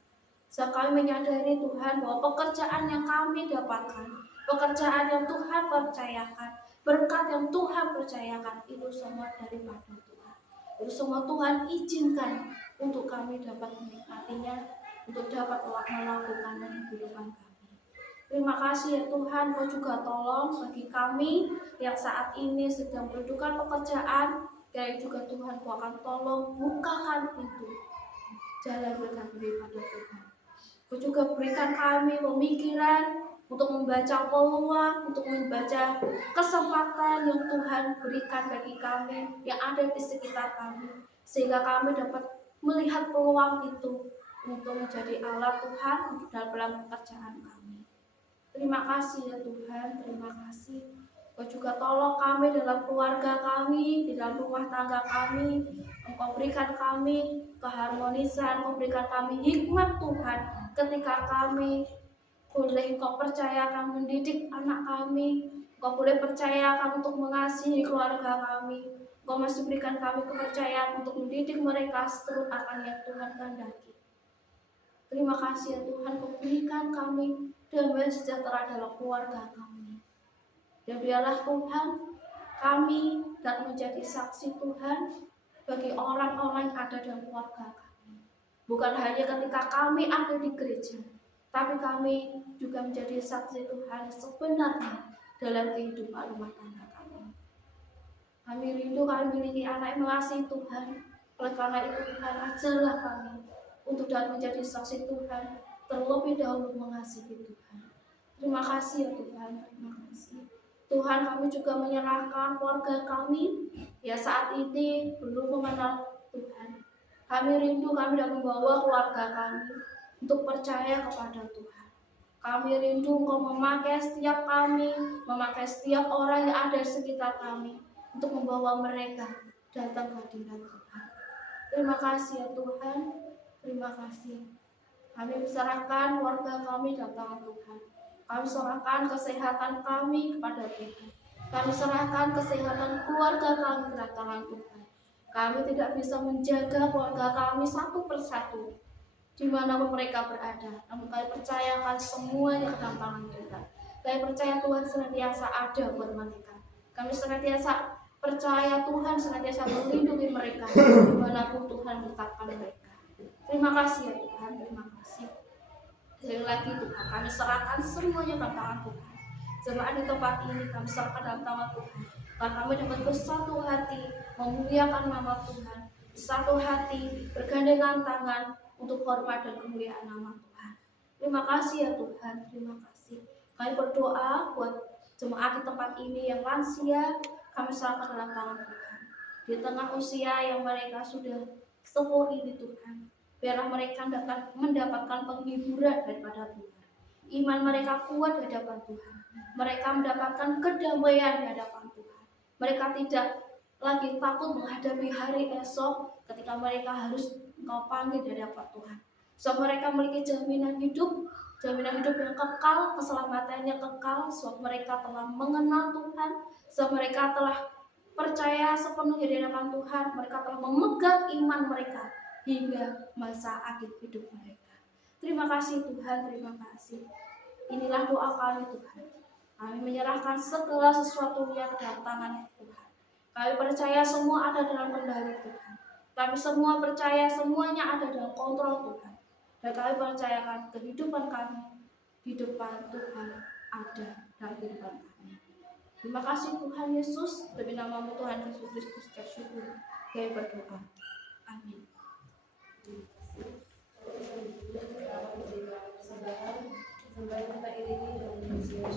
Saat kami menyadari Tuhan bahwa pekerjaan yang kami dapatkan, pekerjaan yang Tuhan percayakan, berkat yang Tuhan percayakan, itu semua daripada Tuhan. Itu semua Tuhan izinkan untuk kami dapat menikmatinya, untuk dapat melakukannya di kehidupan kami. Terima kasih ya Tuhan, Kau juga tolong bagi kami yang saat ini sedang berduka pekerjaan, dan juga Tuhan Kau akan tolong bukakan pintu jalan berkat daripada Tuhan. Kau juga berikan kami pemikiran untuk membaca peluang, untuk membaca kesempatan yang Tuhan berikan bagi kami yang ada di sekitar kami, sehingga kami dapat melihat peluang itu untuk menjadi alat Tuhan untuk dalam pekerjaan kami. Terima kasih ya Tuhan, terima kasih. Kau juga tolong kami dalam keluarga kami, di dalam rumah tangga kami. Engkau berikan kami keharmonisan, Engkau berikan kami hikmat Tuhan ketika kami boleh Engkau percayakan mendidik anak kami, Engkau boleh percayakan untuk mengasihi keluarga kami, Engkau masih berikan kami kepercayaan untuk mendidik mereka seturut akan yang Tuhan kehendaki. Terima kasih ya Tuhan, Kau berikan kami damai sejahtera dalam keluarga kami. Dan biarlah Tuhan, kami dapat menjadi saksi Tuhan bagi orang-orang yang ada dalam keluarga kami. Bukan hanya ketika kami ada di gereja, tapi kami juga menjadi saksi Tuhan sebenarnya dalam kehidupan rumah tangga kami. Kami rindu kami memiliki anak yang mengasihi Tuhan. Oleh karena itu Tuhan, ajarlah kami untuk dapat menjadi saksi Tuhan, terlebih dahulu mengasihi Tuhan. Terima kasih ya Tuhan, terima kasih. Tuhan, kami juga menyerahkan keluarga kami ya saat ini belum mengenal Tuhan. Kami rindu kami dapat membawa keluarga kami untuk percaya kepada Tuhan. Kami rindu Engkau memakai setiap kami, memakai setiap orang yang ada di sekitar kami untuk membawa mereka datang ke hadirat Tuhan. Terima kasih ya Tuhan, terima kasih. Kami serahkan keluarga kami dalam tangan Tuhan. Kami serahkan kesehatan kami kepada Tuhan. Kami serahkan kesehatan keluarga kami dalam tangan Tuhan. Kami tidak bisa menjaga keluarga kami satu persatu dimanapun mereka berada. Namun kami percayakan semuanya ke dalam tangan Tuhan. Kami percaya Tuhan senantiasa ada buat mereka. Kami senantiasa percaya Tuhan senantiasa melindungi mereka dimanapun Tuhan menetapkan mereka. Terima kasih ya Tuhan, terima kasih. Sekali lagi Tuhan, kami serahkan semuanya dalam tangan Tuhan. Jemaat di tempat ini kami serahkan dalam tangan Tuhan. Dan kami dapat bersatu hati memuliakan nama Tuhan, satu hati bergandengan tangan untuk hormat dan kemuliaan nama Tuhan. Terima kasih ya Tuhan, terima kasih. Kami berdoa buat jemaat di tempat ini yang lansia, kami serahkan dalam tangan Tuhan. Di tengah usia yang mereka sudah sepuh ini Tuhan, biarlah mereka dapat mendapatkan penghiburan daripada Tuhan. Iman mereka kuat di hadapan Tuhan. Mereka mendapatkan kedamaian di hadapan Tuhan. Mereka tidak lagi takut menghadapi hari esok ketika mereka harus Engkau panggil di hadapan Tuhan. So mereka memiliki jaminan hidup yang kekal, keselamatannya kekal. So mereka telah mengenal Tuhan. So mereka telah percaya sepenuhnya di hadapan Tuhan. Mereka telah memegang iman mereka hingga masa akhir hidup mereka. Terima kasih Tuhan, terima kasih. Inilah doa kami Tuhan. Kami menyerahkan segala sesuatunya ke dalam tangan Tuhan. Kami percaya semua ada dalam kendali Tuhan. Kami semua percaya semuanya ada dalam kontrol Tuhan. Dan kami percayakan kehidupan kami di depan Tuhan ada dalam kehidupan kami. Terima kasih Tuhan Yesus. Demi nama-Mu Tuhan Yesus Kristus tersyukur. Kami berdoa. Amin. Sampai kita iringi dengan Yesus.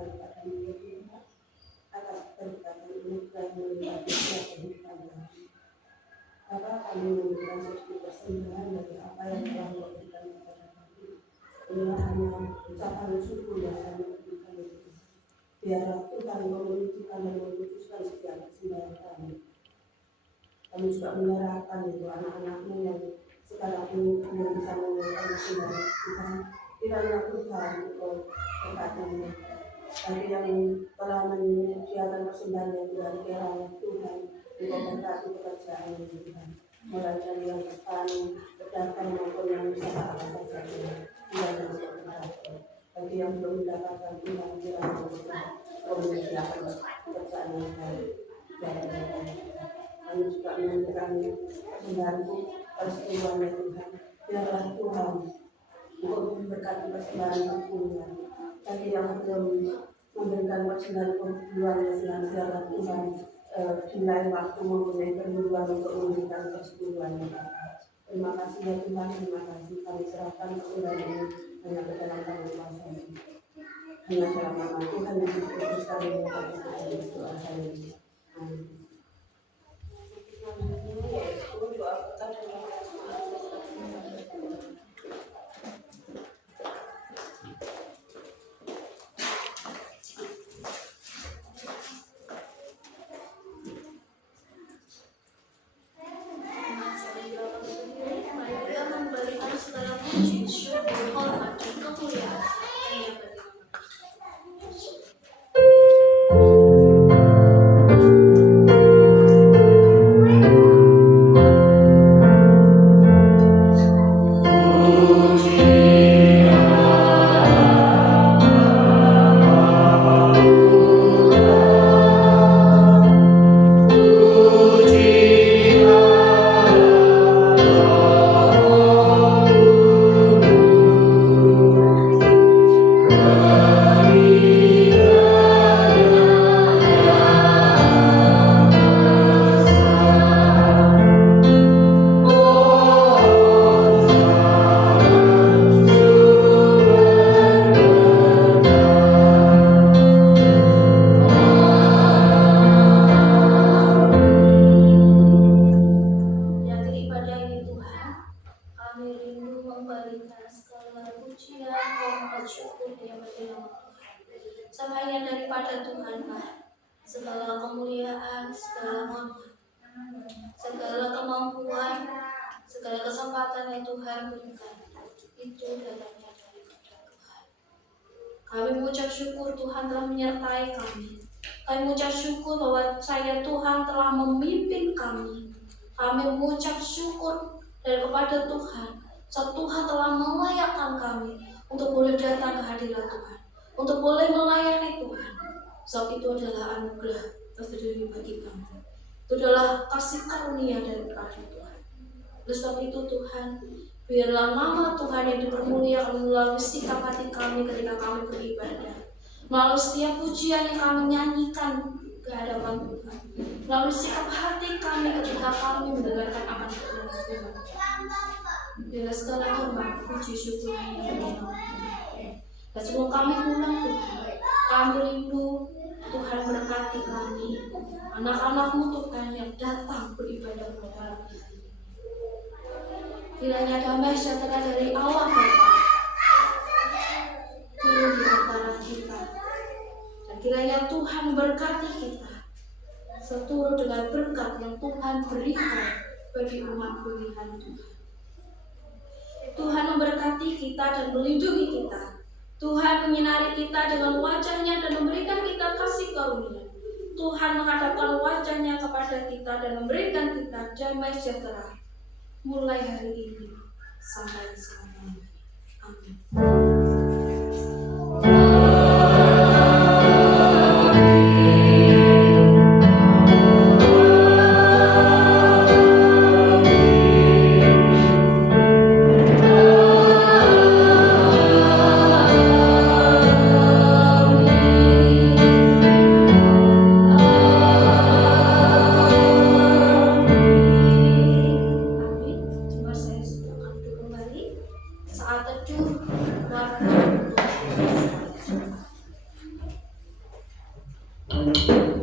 daripada Tuhan atas berkat ini dan melihat kehidupan kami. Bapa, kami memberikan sedikit persembahan dari apa yang telah diberikan kepada kami. Inilah hanya ucapan syukur yang kami berikan itu. Biar Tuhan memuliakan dan memutuskan setiap persembahan kami. Kami juga menyerahkan itu anak-anakmu yang sekarang ini belum bisa mengeluarkan persembahan Tuhan. Kiranya Tuhan berkati mereka. Bagi yang telah menyediakan persembahan yang Tuhan, kiranya Tuhan memberkati pekerjaan Tuhan. Mulai dari yang petani, pedagang maupun yang usaha apa saja Tuhan. Kiranya memberkati. Bagi yang belum mendapatkan Tuhan, kiranya Tuhan menyediakan pekerjaan yang baik. Kami juga menyediakan persembahanku persetujuan Tuhan. Biarlah Tuhan untuk memberkati persembahan Tuhan. Bagi yang belum memberikan persembahan perburuan dengan biarlah Tuhan di lain waktu mempunyai perburuan untuk memberikan persetujuan Bapak. Terima kasih ya Tuhan, terima kasih. Kami serahkan persembahan ini hanya ke dalam tangan kuasa ini. Hanya dalam nama Tuhan Yesus Kristus kami mengucapkan doa kami. Amin. Selain daripada Tuhanlah segala kemuliaan, segala kemampuan, segala kesempatan yang Tuhan berikan itu datangnya daripada Tuhan. Kami mengucap syukur Tuhan telah menyertai kami. Kami mengucap syukur bahwa Tuhan telah memimpin kami. Kami mengucap syukur daripada Tuhan. Tuhan telah melayakkan kami untuk boleh datang ke hadirat Tuhan, untuk boleh melayani Tuhan. Sebab itu adalah anugerah tersendiri bagi kami. Itu adalah kasih karunia daripada Tuhan. Oleh sebab itu Tuhan, biarlah nama Tuhan yang dipermuliakan melalui sikap hati kami ketika kami beribadah, melalui setiap pujian yang kami nyanyikan ke hadapan Tuhan, melalui sikap hati kami ketika kami mendengarkan akan firman Tuhan. Biarlah segala hormat, puji, syukur hanya bagi nama Tuhan. Dan sebelum kami pulang Tuhan, kami rindu Tuhan berkati kami, anak-anak-Mu Tuhan yang datang beribadah kepada Tuhan. Kiranya damai sejahtera dari Allah Bapa turun di antara kita, dan kiranya Tuhan berkati kita seturut dengan berkat yang Tuhan berikan bagi umat pilihan Tuhan. Tuhan memberkati kita dan melindungi kita. Tuhan menyinari kita dengan wajah-Nya dan memberikan kita kasih karunia. Tuhan menghadapkan wajah-Nya kepada kita dan memberikan kita damai sejahtera mulai hari ini sampai selamanya. Amin. Saat teduh warga menempuh